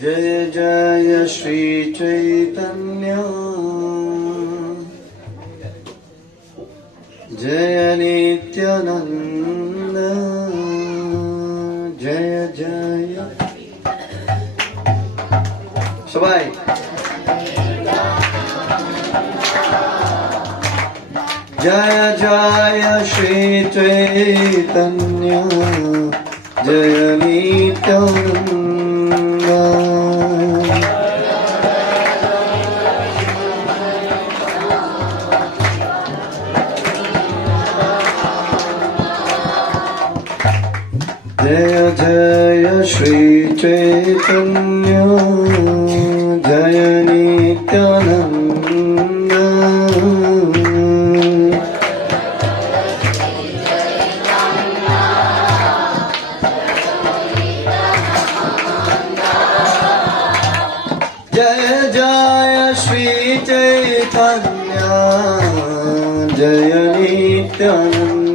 जय जय श्री चैतन्य जय नित्यानंद जय जय सबाई जय जय श्री चैतन्य जय नित्यानंद जय जय श्री चैतन्य जय नित्यानंद जय जय श्री चैतन्य जय नित्यानंद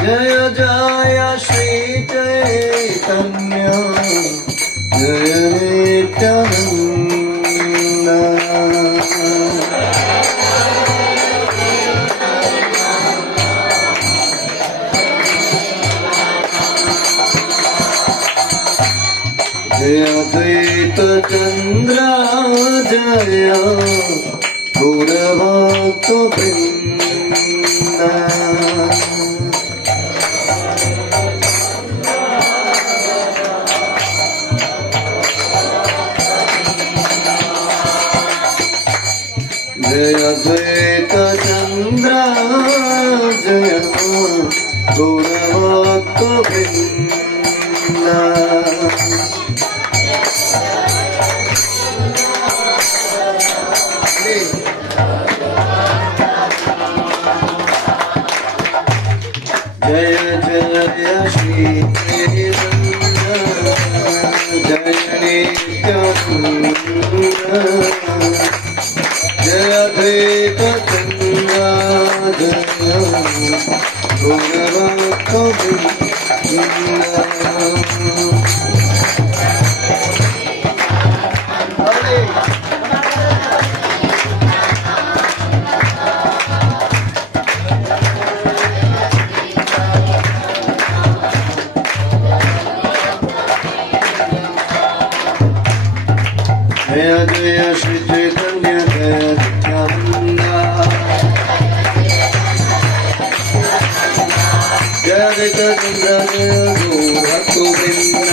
जय जय श्री चैतन्य जय नित्यानंद जय अद्वैत चंद्र जय गौरभक्त वृंद जय अद्वैत चंद्र जय गौरभक्त वृंद जय जय श्री जय नित्यानंद जय अद्वैत चंद्र जय गौरभक्त वृंद जय जय श्री चैतन्य जय नित्यानंद जय अद्वैत चंद्र जय गौरभक्त वृंद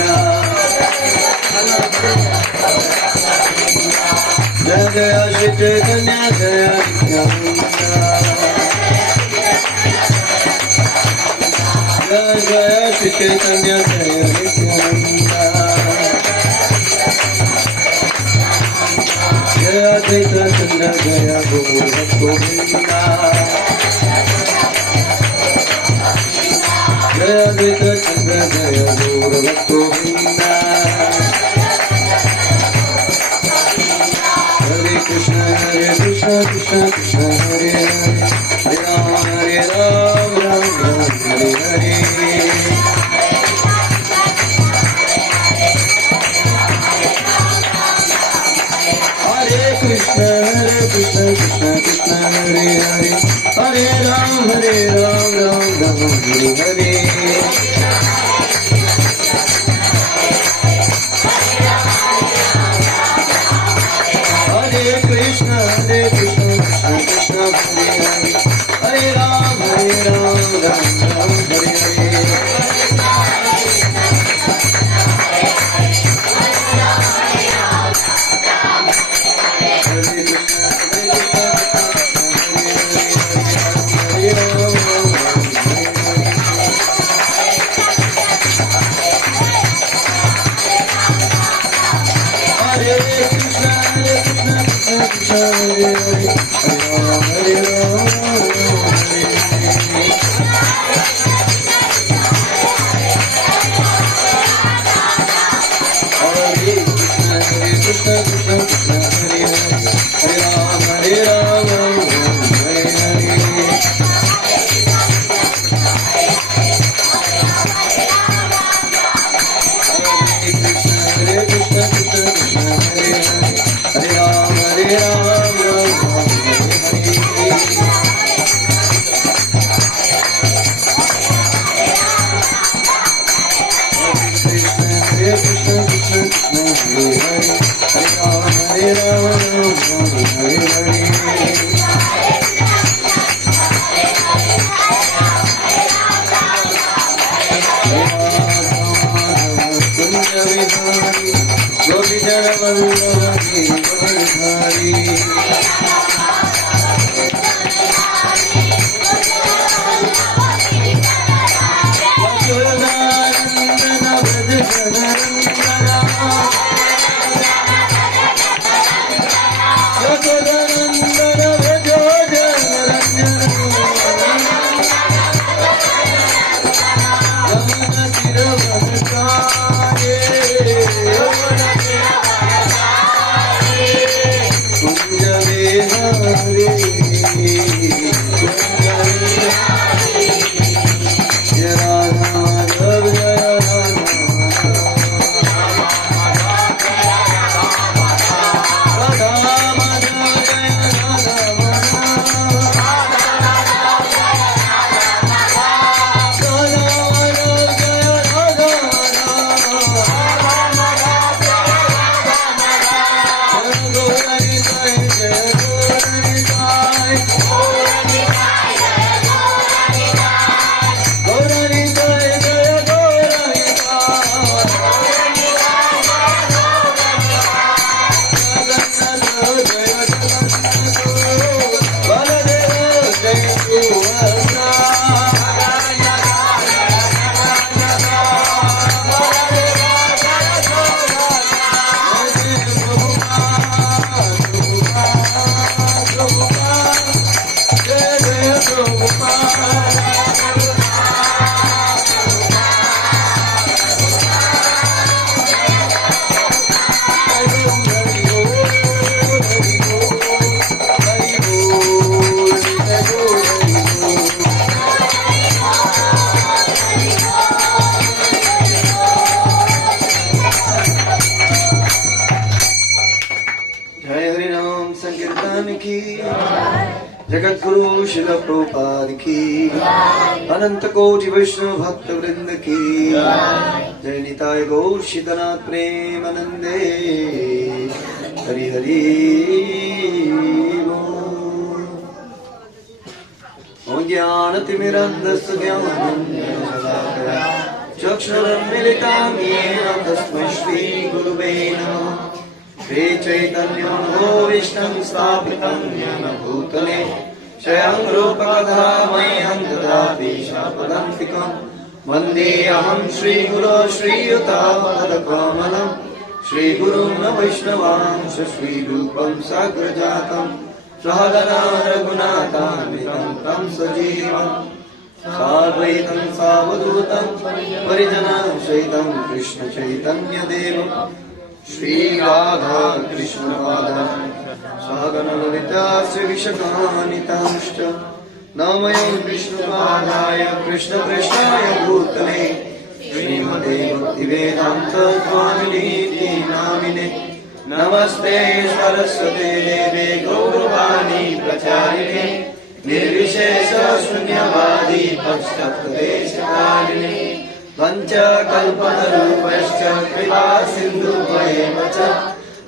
जय जय श्री चैतन्य जय नित्यानंद जय जय श्री चैतन्य जय नित्यानंद जय अद्वैत चंद्र जय गौरभक्त वृंद जय अद्वैत चंद्र जय गौरभक्त वृंद हरे कृष्ण कृष्ण कृष्ण हरे हरे हरे राम राम राम हरे हरे कृष्ण कृष्ण कृष्ण हरे हरे हरे राम राम राम हरे हरे हरे कृष्ण कृष्ण कृष्ण हरे हरे हरे राम राम राम हरे हरे Hare जगद्गुरु शिल प्रभुपाद की, अनंत कोटि वैष्णव भक्त वृंद की जय। निताय गौर शीतनाथ प्रेमानंदे हरि हरि बोल। ज्ञानतिमिरन्धस्य ज्ञानञ्जनशलाकया चक्षुरुन्मीलितं येन तस्मै श्रीगुरुवे नमः। श्री चैतन्यो विष्णुं स्थापितं येन भूतले स्वयं रूपकथा मह्यं ददाति शापदन्तिकं। वन्देऽहं श्रीगुरो श्रीयुतापदकमलं श्रीगुरुं वैष्णवांश श्रीरूपं साग्रजातं सहगना रघुनाथान्वितं तं सजीवं साद्वैतं सावधूतं परिजनसहितं कृष्णचैतन्यदेवं श्री राधा कृष्ण राधा सहगण ललिता श्री विशाखान्वितांश्च नमो विष्णुपादाय कृष्ण कृष्णाय भूतले श्रीमते भक्तिवेदान्त स्वामिनीति नामिने। नमस्ते सरस्वते देवे गौरवाणी प्रचारिणे निर्विशेष शून्यवादी पश्चात्देशकारिणे पञ्चकल्पतरुभ्यश्च कृपा सिन्धुभ्येव च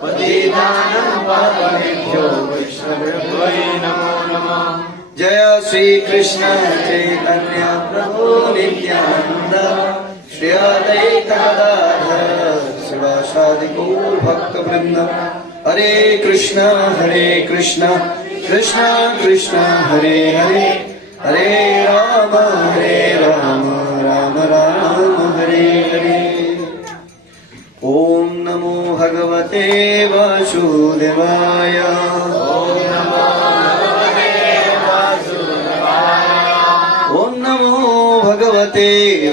पतितानां पावनेभ्यो वैष्णवेभ्यो नमो नमः। जय श्री कृष्ण चैतन्य प्रभु नित्यानंद श्री अद्वैत गदाधर शिवासादि गौर भक्त वृंद। हरे कृष्ण कृष्ण कृष्ण हरे हरे हरे राम राम राम हरे हरे। ओम नमो भगवते वासुदेवाय। ओम नमो भगवते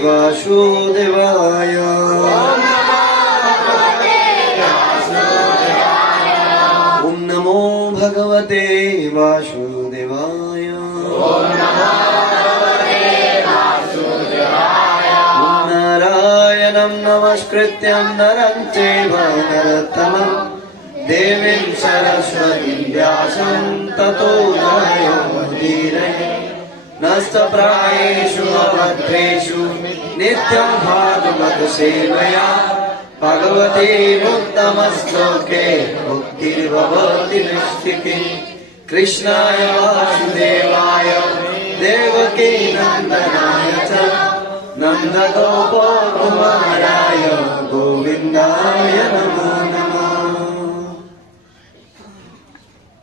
वासुदेवाय। ओम नमो भगवते वासुदेवाय। नारायणं नमस्कृत्यं नरं चैव नरोत्तमं देवीं सरस्वतीं व्यासं ततो जयमुदीरये नस्तप्रायेषु अभद्रेषु नित्यं भागवत सेवया भगवते उत्तमश्लोके मुक्तिर्भवति नैष्ठिके कृष्णाय वासुदेवाय देवकी नन्दनाय च नन्दगोपकुमाराय गोविन्दाय नमो नमः।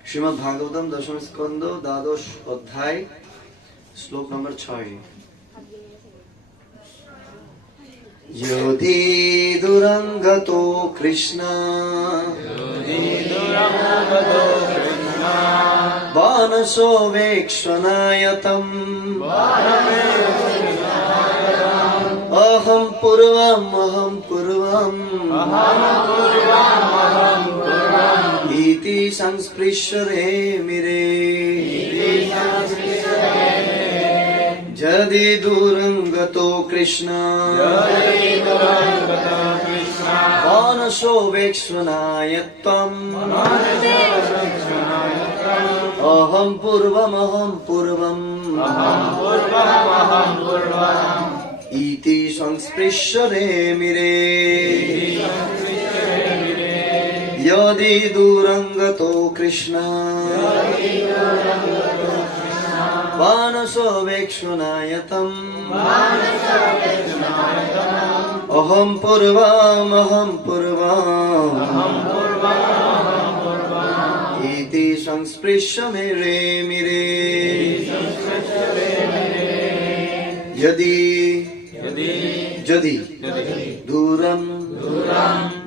श्रीमद् भागवतम दशम स्कंद द्वादश अध्याय श्लोक नंबर 6। यदि दुरंगतो कृष्ण वानसो वेक्षणायतम् अहं पूर्वम् इति संस्पृश्यते मिरे यदि दूरंगतो कृष्ण मानसो वेक्षणायत्वम् अहं पूर्वम् इति संस्पृश्यते मिरे यदि दूरंगतो कृष्ण मानसो वेक्षणायतम् अहं पूर्वम् इति संस्पृश्यते मिरे यदि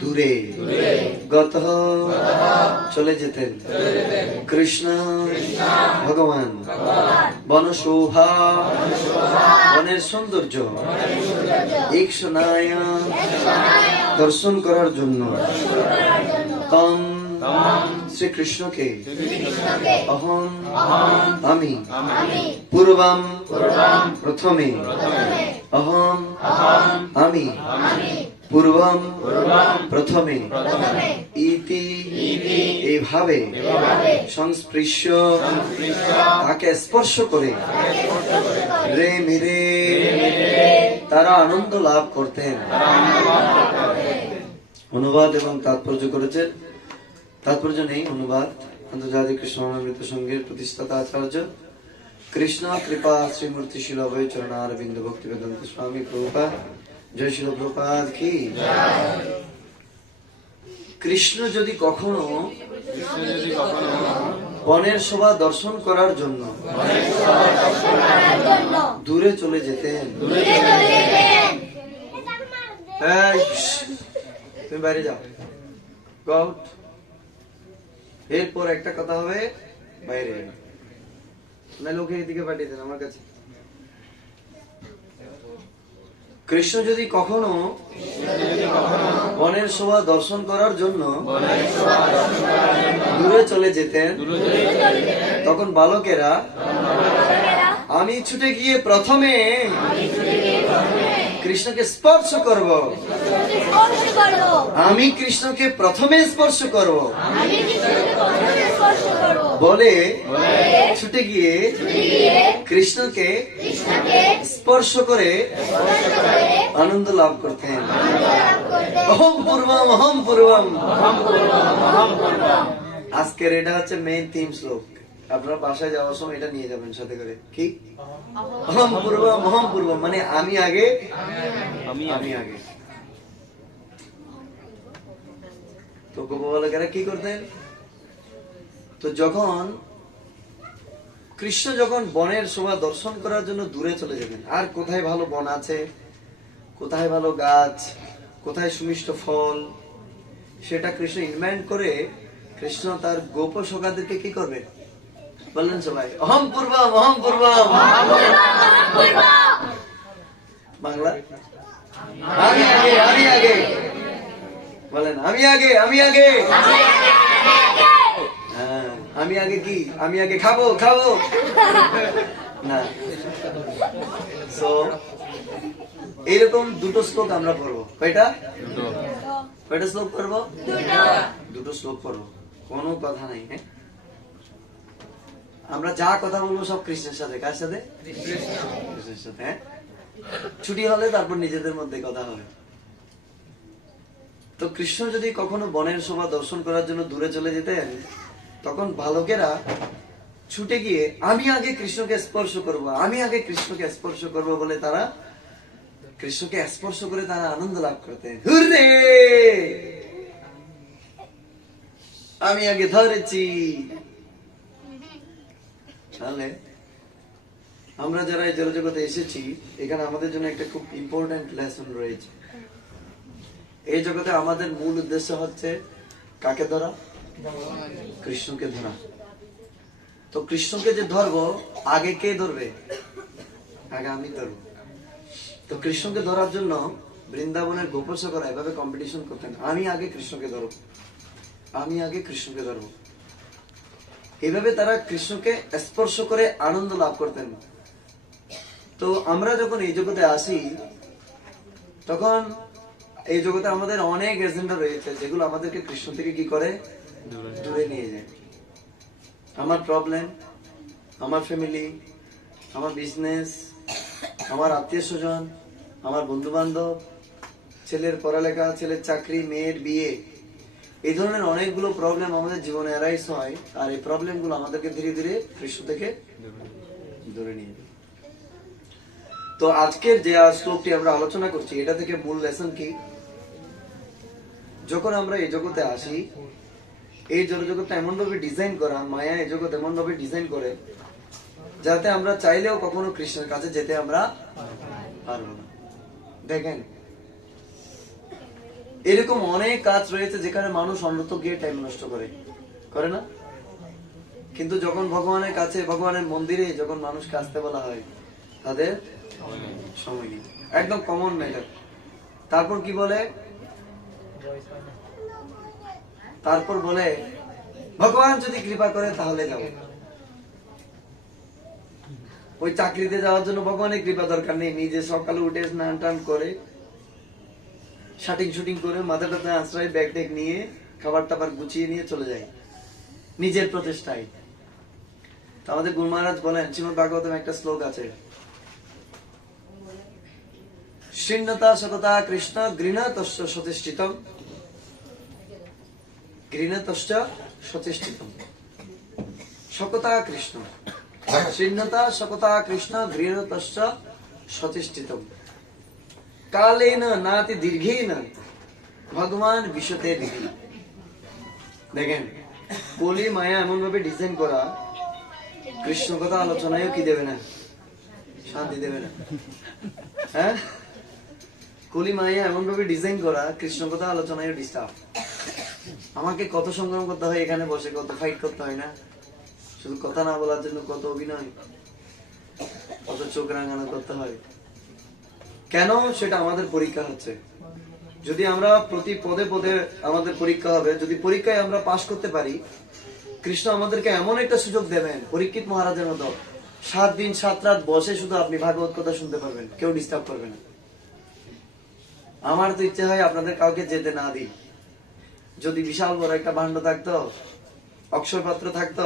দূরে গতঃ চলে যেতেন কৃষ্ণ ভগবান বনশোভা বনের সৌন্দর্য ঈক্ষণায় দর্শন করার জন্য তম শ্রীকৃষ্ণকে অহম আমি পূর্বম প্রথমে অহম আমি পূর্বম প্রথমে ইতি এইভাবে সংস্পৃশ্য তাকে স্পর্শ করে রে মিরে তারা আনন্দ লাভ করতেন। অনুবাদ এবং তাৎপর্য করেছেন, তাৎপর্য নেই অনুবাদ। আন্তর্জাতিক কৃষ্ণামৃত সংঘের প্রতিষ্ঠাতা আচার্য কৃষ্ণ কৃপা শ্রীমূর্তি শিল অভয় চরণারবিন্দ ভক্তি বেদান্ত স্বামী প্রভুপাদ জয় শিল প্রভুপাদ কি। কৃষ্ণ যদি কখনো বনের শোভা দর্শন করার জন্য দূরে চলে যেতেন, তুমি বাইরে যাও, গো আউট। এরপর একটা কথা হবে বাইরে না, লোকে এদিকে পাঠিয়ে দেন আমার কাছে। কৃষ্ণ যদি কখনো বনের শোভা দর্শন করার জন্য দূরে চলে যেতেন, তখন বালকেরা আমি ছুটে গিয়ে প্রথমে কৃষ্ণকে স্পর্শ করব, আমি কৃষ্ণকে প্রথমে স্পর্শ করব বলে ছুটে গিয়ে কৃষ্ণকে স্পর্শ করে আনন্দ লাভ করতেন। অহম পূর্বম। আজকের এটা হচ্ছে মেইন থিম শ্লোক। আপনারা বাসায় যাওয়ার সময় এটা নিয়ে যাবেন সাথে করে। কি অহম পূর্বম মানে আমি আগে। তো গোপবালকেরা কি করতেন? তো যখন কৃষ্ণ বনের শোভা দর্শন করার জন্য দূরে চলে যেতেন, আর কোথায় ভালো বন আছে, কোথায় ভালো গাছ, কোথায় সুমিষ্ট ফল, সেটা কৃষ্ণ ইনভাইট করে কৃষ্ণ তার গোপ সখাদেরকে কি করবে বললেন সবাই অহম পূর্বম। বাংলা আমি আগে বলেন, আমি আগে হ্যাঁ, আমি আগে কি, আমি আগে খাবো না। সো এরকম দুটো শ্লোক আমরা পড়বো। কয়টা শ্লোক পড়বো? দুটো। দুটো শ্লোক পড়ো, কোনো কথা নাই। হ্যাঁ, আমরা যা কথা বলবো সব কৃষ্ণের সাথে। কার সাথে? কৃষ্ণের সাথে। হ্যাঁ, ছুটি হলে তারপর নিজেদের মধ্যে কথা হবে। তো কৃষ্ণ যদি কখনো বনের শোভা দর্শন করার জন্য দূরে চলে যেতেন, তখন বালকেরা ছুটে গিয়ে আমি আগে কৃষ্ণকে স্পর্শ করব, আমি আগে কৃষ্ণকে স্পর্শ করব বলে তারা কৃষ্ণকে স্পর্শ করে তারা আনন্দ লাভ করতেন। হুররে, আমি আগে ধরেছি। তাহলে আমরা যারা এই জড়জগতে এসেছি, এখানে আমাদের জন্য একটা খুব ইম্পর্টেন্ট লেসন রয়েছে। এই জগতে আমাদের মূল উদ্দেশ্য হচ্ছে কাকে ধরা? কৃষ্ণকে ধরা। তো কৃষ্ণকে যে ধরবো, আগে কে ধরবে? আগে আমি ধরবো। তো কৃষ্ণকে ধরার জন্য বৃন্দাবনের গোপসখরা এভাবে কম্পিটিশন করতেন, আমি আগে কৃষ্ণকে ধরবো, আমি আগে কৃষ্ণকে ধরবো। এভাবে তারা কৃষ্ণকে স্পর্শ করে আনন্দ লাভ করতেন। তো আমরা যখন এই জগতে আসি, তখন এই জগতে আমাদের অনেক এজেন্ডা রয়েছে যেগুলো আমাদেরকে কৃষ্ণ থেকে কি করে? দূরে নিয়ে যায়। আমার প্রবলেম, আমার ফ্যামিলি, আমার বিজনেস, আমার আত্মীয় স্বজন, আমার বন্ধু বান্ধব, ছেলের পড়ালেখা, ছেলের চাকরি, মেয়ের বিয়ে, এই ধরনের অনেকগুলো প্রবলেম আমাদের জীবনে অ্যারাইজ হয়। আর এই প্রবলেম গুলো আমাদেরকে ধীরে ধীরে কৃষ্ণ থেকে দূরে নিয়ে যায়। তো আজকের যে শ্লোকটি আমরা আলোচনা করছি, এটা থেকে মূল লেসন কি? যখন আমরা এই জগতে আসি, এই জগৎটা এমন ভাবে ডিজাইন করা, মায়া এই জগৎ এমন ভাবে ডিজাইন করে যাতে আমরা চাইলেও কখনো কৃষ্ণের কাছে যেতে আমরা পারবো না। দেখেন, এরকম অনেক কাজ রয়েছে যেখানে মানুষ অনর্থক গিয়ে টাইম নষ্ট করে না? কিন্তু যখন ভগবানের কাছে, ভগবানের মন্দিরে যখন মানুষকে আসতে বলা হয়, তাদের সময় নেই। একদম কমন ম্যাটার। তারপর কি বলে? তারপর বলে ভগবান যদি কৃপা করে তাহলে যাব। ওই চাকরিতে যাওয়ার জন্য ভগবানের কৃপা দরকার নেই, নিজে সকালে উঠে স্নান টান করে, শাটিং শুটিং করে, মাথাটাতে আশ্রয়, ব্যাগ ট্যাগ নিয়ে, খাবার টাবার গুছিয়ে নিয়ে চলে যায় নিজের প্রচেষ্টায়। আমাদের গুরু মহারাজ বলেন, শ্রীমদ ভাগবতম একটা শ্লোক আছে, শৃণ্যতা সততা কৃষ্ণ গৃণতশ্চ সচেষ্টিতম, গৃণতশ্চ সচেষ্টিতম। সকতা কৃষ্ণ, শৃণ্যতা সকতা কৃষ্ণ গৃণতশ্চ সচেষ্টিতম, কালেন নাতি দীর্ঘেন ভগবান বিশতে বিধি। দেখেন, কলি মায়া এমন ভাবে ডিজাইন করা, কৃষ্ণ কথা আলোচনায় কি দেবে না? শান্তি দেবে না। হ্যাঁ, কলি মায়া এমন ভাবে ডিজাইন করা, কৃষ্ণ কথা আলোচনায় ডিস্টার্ব। আমাকে কত সংগ্রাম করতে হয় এখানে বসে, কত ফাইট করতে হয় না? শুধু কথা না বলার জন্য কত অভিনয়, কত চোখ রাঙানো করতে হয়। কেন? সেটা আমাদের পরীক্ষা হচ্ছে। যদি আমরা প্রতি পদে পদে আমাদের পরীক্ষা হবে, যদি পরীক্ষায় আমরা পাশ করতে পারি, কৃষ্ণ আমাদেরকে এমন একটা সুযোগ দেবেন, পরীক্ষিত মহারাজের মতো 7 দিন 7 রাত বসে শুধু আপনি ভাগবত কথা শুনতে পারবেন, কেউ ডিস্টার্ব করবে না। আমার তো ইচ্ছে হয় আপনাদের কাউকে যেতে না দিই। যদি বিশাল বড় একটা ভাণ্ড থাকতো, অক্ষয় পাত্র থাকতো,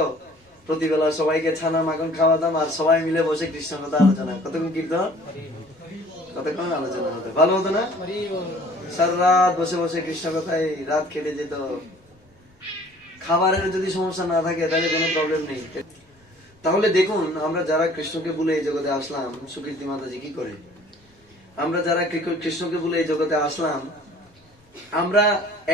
প্রতিবেলা সবাইকে ছানা মাখন খাওয়াতাম, আর সবাই মিলে বসে কৃষ্ণ কথা আলোচনা, কতক্ষণ কীর্তন, কতক্ষণ আলোচনা হতো, ভালো হতো না? সারা রাত বসে বসে কৃষ্ণ কথায় রাত কেটে যেত। খাবারের যদি সমস্যা না থাকে তাহলে কোনো প্রবলেম নেই। তাহলে দেখুন, আমরা যারা কৃষ্ণকে ভুলে এই জগতে আসলাম, সুকীর্তি মাতাজি কি করে, আমরা যারা কৃষ্ণকে ভুলে এই জগতে আসলাম, আমরা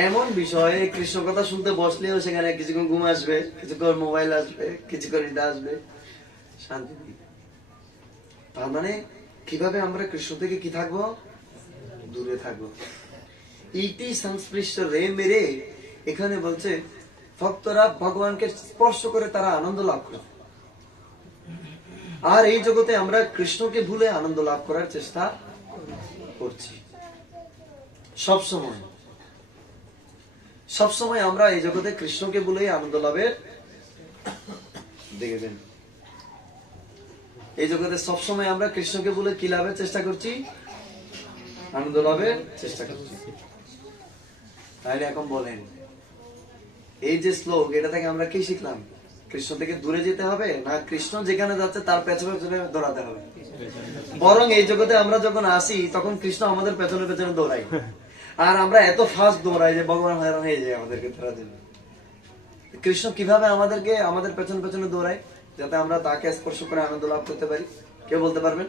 এমন বিষয়ে কৃষ্ণ কথা শুনতে বসলেও সেখানে কিছুক্ষণ ঘুম আসবে, কিছুক্ষণ মোবাইল আসবে, কিছুক্ষণ এটা আসবে, শান্তি নেই। তার মানে কিভাবে আমরা কৃষ্ণ থেকে কি থাকবো? দূরে থাকবো। ইতি সংস্পৃষ্ট রে মেরে, এখানে বলছে ভক্তরা ভগবানকে স্পর্শ করে তারা আনন্দ লাভ করে। আর এই জগতে আমরা কৃষ্ণকে ভুলে আনন্দ লাভ করার চেষ্টা করছি সবসময় আমরা এই জগতে কৃষ্ণকে ভুলে আনন্দ লাভের, দেখবেন এই জগতে সবসময় আমরা কৃষ্ণকে ভুলে কি লাভের চেষ্টা করছি? আনন্দ লাভের চেষ্টা করছি। তাহলে এখন বলেন, এই যে শ্লোক, এটা থেকে আমরা কি শিখলাম? কৃষ্ণ থেকে দূরে যেতে হবে না কৃষ্ণ যেখানে যাচ্ছে তার পেছনে পেছনে দৌড়াতে হবে? বরং এই জগতে আমরা যখন আসি তখন কৃষ্ণ আমাদের পেছনে পেছনে দৌড়াই, আর আমরা এত ফাস্ট দৌড়াই যে ভগবান হয়রান হয়ে যায় আমাদেরকে ধরার জন্য। কৃষ্ণ কিভাবে আমাদেরকে আমাদের পেছনে পেছনে দৌড়ায় যাতে আমরা তাকে স্পর্শ করে আনন্দ লাভ করতে পারি? কেউ বলতে পারবেন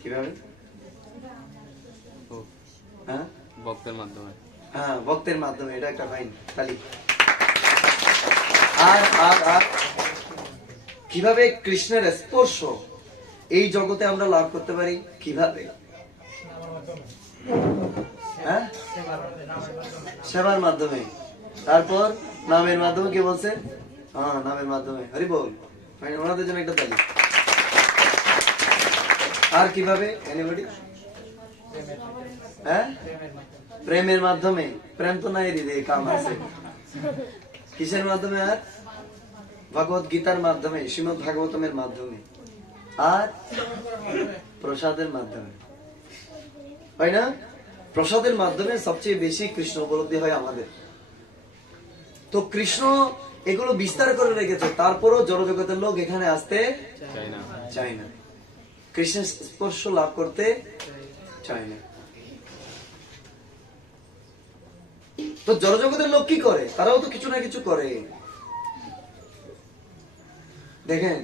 কিভাবে? হ্যাঁ, ভক্তের মাধ্যমে। হ্যাঁ, ভক্তের মাধ্যমে। এটা একটা ফাইন তালি। আর আর আর কিভাবে কৃষ্ণের স্পর্শ এই জগতে আমরা লাভ করতে পারি? কিভাবে? হ্যাঁ, সেবার মাধ্যমে। তারপর নামের মাধ্যমে। কে বলছে? হ্যাঁ, নামের মাধ্যমে। হরি বল। ওনাদের জন্য একটা তালি। আর কিভাবে? এনিবডি? হ্যাঁ, প্রেমের মাধ্যমে। প্রেম তো নাই হৃদয়ে, কাম আছে। কিসের মাধ্যমে? আর ভগবত গীতার মাধ্যমে, শ্রীমদ ভাগবতমের মাধ্যমে, আর প্রসাদের মাধ্যমে। হয় না? প্রসাদের মাধ্যমে সবচেয়ে বেশি কৃষ্ণ উপলব্ধি হয় আমাদের। তো কৃষ্ণ এগুলো বিস্তার করে রেখেছে, তারপরও জড়জগতের লোক এখানে আসতে চায় না, কৃষ্ণের স্পর্শ লাভ করতে চায় না। তো জড়জগতের লোক কি করে? তারাও তো কিছু না কিছু করে। দেখেন,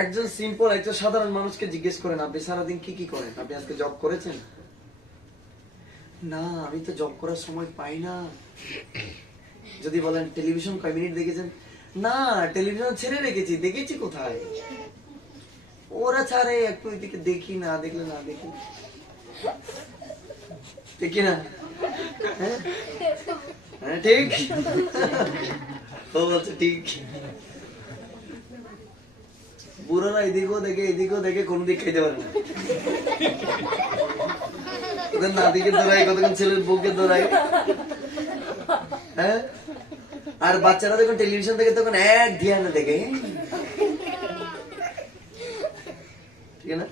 একজন সিম্পল, একজন সাধারণ মানুষকে জিজ্ঞেস করেন আপনি সারাদিন কি কি করেন? আপনি আজকে জব করেছেন? না, আমি তো জব করার সময় পাই না। যদি বলেন টেলিভিশন কয় মিনিট দেখেছেন? না, টেলিভিশন ছেড়ে রেখেছি। দেখেছি কোথায়? ওরা ছাড়ে একটু এদিকে দেখি, না দেখলে না দেখি, দেখি না। হ্যাঁ, হ্যাঁ, ঠিক। ও বলছে ঠিক। বুড়োরা এদিকেও দেখে কোন দিক খাইতে পারে না। ওদের নাতিকে দৌড়াই, কতক্ষণ ছেলের বউকে দৌড়াই। হ্যাঁ, আর বাচ্চারা যখন টেলিভিশন দেখে তখন এক ধ্যানে দেখে, ঠিক না?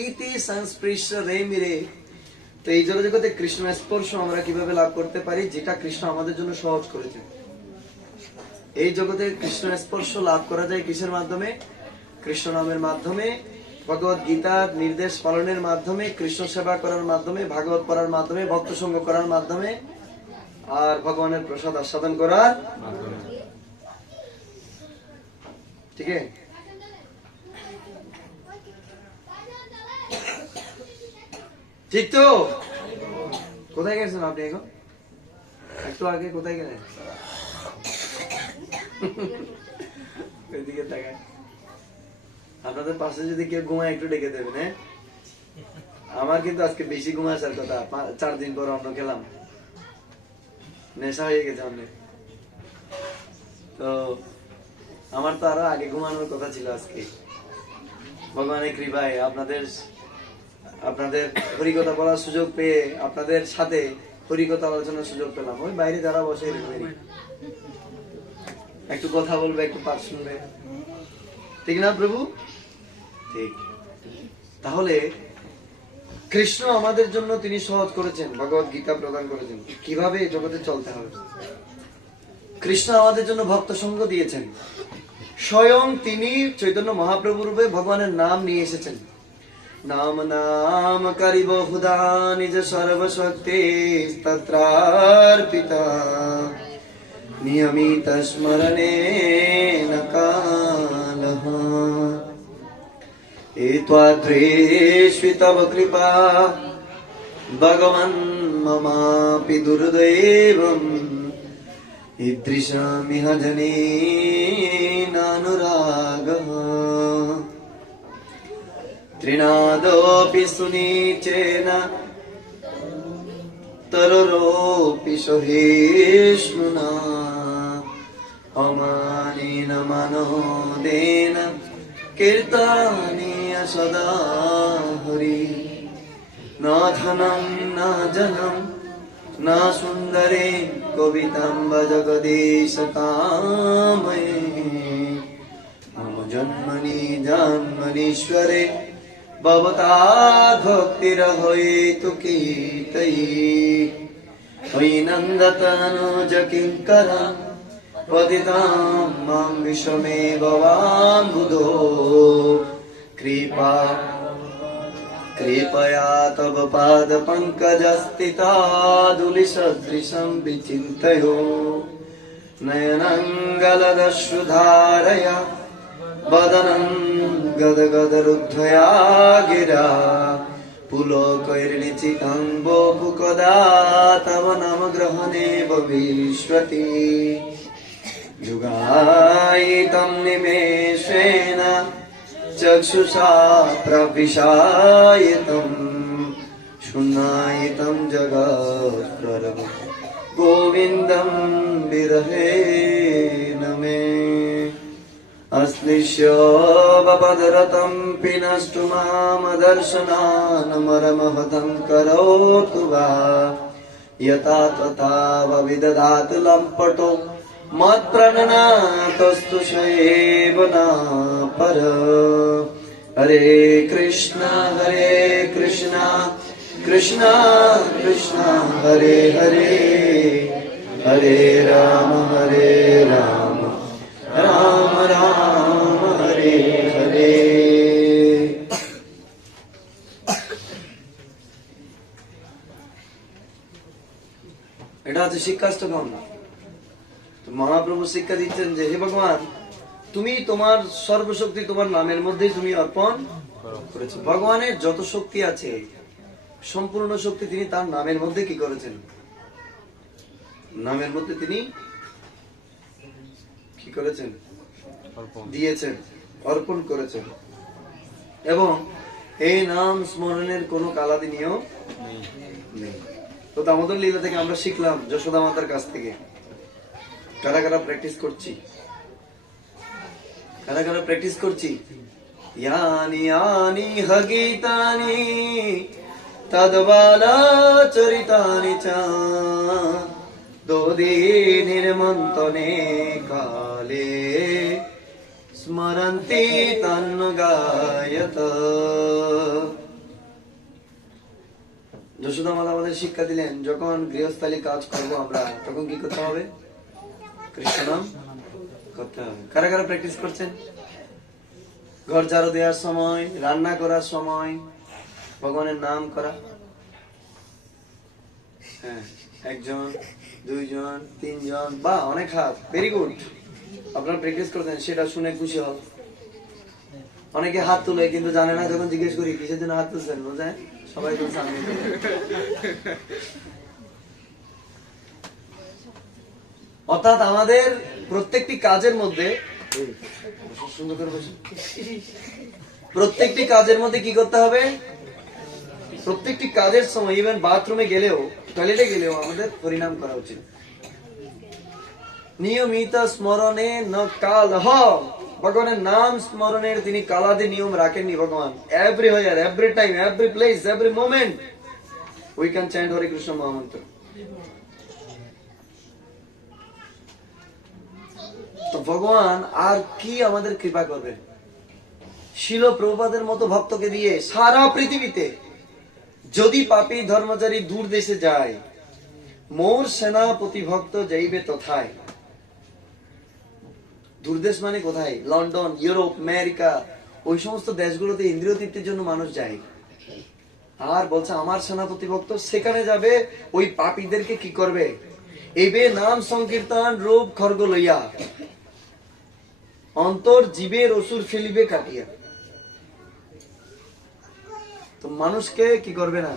ইতি সংস্পৃশ্য রে মিরে। তো এই জগতে কৃষ্ণ স্পর্শ আমরা কিভাবে লাভ করতে পারি? যেটা কৃষ্ণ আমাদের জন্য সহজ করেছে। এই জগতে কৃষ্ণ স্পর্শ লাভ করা যায় কিসের মাধ্যমে? কৃষ্ণ নামের মাধ্যমে, ভগবত গীতার নির্দেশ পালনের মাধ্যমে, কৃষ্ণ সেবা করার মাধ্যমে, ভাগবত পড়ার মাধ্যমে, ভক্ত সঙ্গ করার মাধ্যমে, আর ভগবানের প্রসাদ আস্বাদন করার মাধ্যমে। ঠিক আছে? ঠিক তো? কোথায় গেছেন আপনি এখন? একটু আগে কোথায় গেলেন? ওইদিকে তাকায়। আপনাদের পাশে যদি কেউ ঘুমায় একটু ডেকে দেবেন। হ্যাঁ, আমার কিন্তু আজকে বেশি ঘুমা আসার কথা। 4 দিন পর অন্য খেলাম, নেশা হয়ে গেছে অনেক। তো আমার তো আরো আগে ঘুমানোর কথা ছিল আজকে। ভগবানের কৃপায় আপনাদের হরিকথা বলার সুযোগ পেয়ে, আপনাদের সাথে হরিকথা আলোচনার সুযোগ পেলাম। ওই বাইরে যারা বসে একটু কথা বলবে, একটু পাঠ শুনবে, ঠিক না প্রভু? ঠিক। তাহলে কৃষ্ণ আমাদের জন্য তিনি সহজ করেছেন, ভগবত গীতা প্রদান করেছেন কিভাবে এই জগতে চলতে হবে। কৃষ্ণ আমাদের জন্য ভক্ত সঙ্গ দিয়েছেন। স্বয়ং তিনি চৈতন্য মহাপ্রভু রূপে ভগবানের নাম নিয়ে এসেছেন। নাম নাম করি বহুধা নিজ সর্বশক্তি তত্রার্পিতা নিয়মিত স্মরণে নকালহ এত্বাদ্রেষ্বি তব কৃপা ভগবান মমাপি দুর্দৈবম ঈদৃশমিহ জনেনানুরাগঃ ত্রিনাদোপি সুনীচেন তরুরোপি সহিষ্ণুনা অমানেন মনোদেন কীর্তনীয় সদা হরি। না ধনম না জনম না সুন্দরে কবিতাম্ব জগদীশ কাময়ে মম জন্মনি জন্মনীশ্বরে भवतात् भक्तिरहैतु कीर्तये वैनन्दतनुज किङ्करं पतितां मां विश्वमेव वाम्बुधो कृपया तव पादपङ्कजस्थितादुलिसदृशं विचिन्तयो नयनङ्गलदश्रुधारया वदनं गदगदरुद्धया गिरा पुलकैर्निचितं बहु कदा तव नाम ग्रहणे भविष्यति युगायितं निमेषेण चक्षुषा प्रविशायितं शून्यायितं जगत्प्रभु गोविन्दं विरहेण मे अश्लिष्योपपदरतं पिनष्टु मामदर्शनान्मरमहतं करोतु वा यथा तथा विदधातु लम्पटो मत्प्रणनातस्तु शैव न पर हरे कृष्ण कृष्ण कृष्ण हरे हरे हरे राम राम राम हरे हरे। এটা হচ্ছে শিক্ষাষ্টকম। তো মহাপ্রভু শিক্ষা দিচ্ছেন যে হে ভগবান, তুমি তোমার সর্বশক্তি তোমার নামের মধ্যেই তুমি অর্পণ করেছো। ভগবানের যত শক্তি আছে সম্পূর্ণ শক্তি তিনি তার নামের মধ্যে কি করেছেন, নামের মধ্যে তিনি কি করেছেন, দিয়েছেন, অর্পণ করেছেন। এবং এই নাম স্মরণের কোন কালাদি নিয়ম নেই। তো দামোদর লীলা থেকে আমরা শিখলাম যশোদা মাতার কাছ থেকে। কারা কারা প্র্যাকটিস করছি, কারা কারা প্র্যাকটিস করছি? ইয়ানি ইয়ানি হগীতানি তদ্বালা চরিতানি চা দোদি নির্মন্তনে কালে স্মরন্তি তন্ন গায়ত। যশোদা মাতা আমাদের শিক্ষা দিলেন যখন গৃহস্থালী কাজ করব আমরা তখন কি করতে হবে, কৃষ্ণ নাম করতে হবে। কারা কারা প্র্যাকটিস করছেন? ঘর ঝাড়ু দেওয়ার সময়, রান্না করার সময় ভগবানের নাম করা। হ্যাঁ, একজন, দুইজন, তিনজন বা অনেক হাত, ভেরি গুড। আপনারা প্র্যাকটিস করছেন, সেটা শুনে খুশি হল। অনেকে হাত তুলে কিন্তু জানে না, যখন জিজ্ঞেস করি কিসের জন্য হাত তুলছেন, বোঝায় সবাই তুলছে আমি। অর্থাৎ আমাদের প্রত্যেকটি কাজের মধ্যে, প্রত্যেকটি কাজের মধ্যে কি করতে হবে, প্রত্যেকটি কাজের সময়, ইভেন বাথরুমে গেলেও, টয়লেটে গেলেও আমাদের হরিনাম করা উচিত। নিয়মিত স্মরণে ন কাল হ, ভগবানের নাম স্মরণের তিনি কালাদি নিয়ম রাখেননি। ভগবান everywhere, every time, every place, every moment we can chant Hare Krishna মহামন্ত্র। তো ভগবান আর কি আমাদের কৃপা করবে? শিল প্রভুপাদের মতো ভক্তকে দিয়ে সারা পৃথিবীতে যদি পাপী ধর্মচারী দূর দেশে যায়, মোর সেনাপতি ভক্ত যাইবে তথায়। দূরদেশ মানে কোথায়? লন্ডন, ইউরোপ, আমেরিকা, ওই সমস্ত দেশগুলোতে ইন্দ্রিয় তৃপ্তির জন্য মানুষ যায়। আর বলছে আমার সেনাপতি ভক্ত সেখানে যাবে, ওই পাপীদেরকে কি করবে? এইবে নাম সংকীর্তন রূপ খর্গ লইয়া অন্তর জীবের অসুর ফেলিবে কাটিয়া। তো মানুষকে কি করবে না,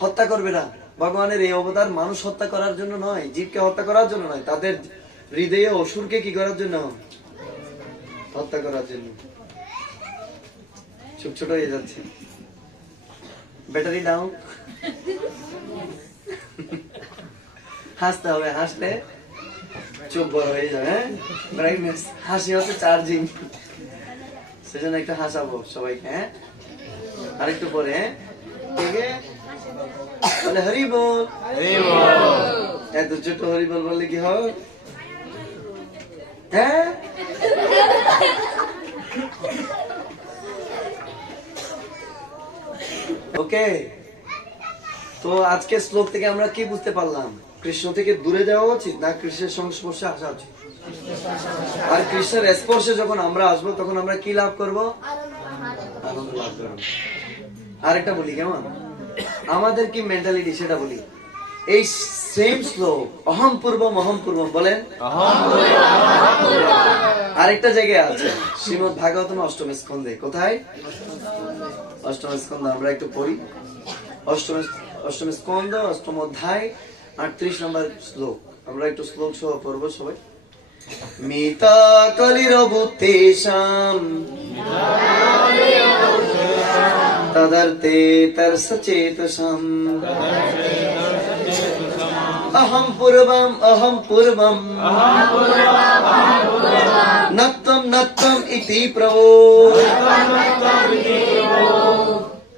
হত্যা করবে না। ভগবানের এই অবতার মানুষ হত্যা করার জন্য নয়, জীবকে হত্যা করার জন্য নয়, তাদের হৃদয়ে অসুরকে কি করার জন্য, হত্যা করার জন্য। ছোট ছোট হয়ে যাচ্ছে, ব্যাটারি ডাউন। হাসতে হবে, হাসলে চোখ বড় হয়ে যাবে। ব্রাইটনেস, হাসি হচ্ছে চার্জিং। সেজন্য একটা হাসাবো সবাইকে। হ্যাঁ, আরেকটু পরে। ঠিক আছে, বলে হরি বল। এত ছোট হরি বল বললে কি হবে? হ্যাঁ, ওকে, তো আজকে শ্লোক থেকে আমরা কি বুঝতে পারলাম? কৃষ্ণ থেকে দূরে যাওয়া উচিত না কৃষ্ণের সংস্পর্শে আসা উচিত? আর কৃষ্ণের স্পর্শে যখন আমরা আসবো তখন আমরা কি লাভ করব? আনন্দ লাভ করব। আরেকটা বলি কেমন, আমাদের কি মেন্টালিটি সেটা বলি। এই সেম শ্লোক অহম পূর্বম বলেন। আরেকটা জায়গায় আছে শ্রীমদ ভাগবতম অষ্টম স্কন্ধে। কোথায়? অষ্টম স্কন্ধ। আমরা একটু পড়ি। অষ্টম স্কন্ধ অষ্টম অধ্যায় 38 নম্বর শ্লোক। আমরা একটু শ্লোক সহ পড়বো সবাই। মিতা কলিরবুতেশাম তদর্থে তর্সচেতসাম অহম পূর্বম নত্তম ইতি প্রভো।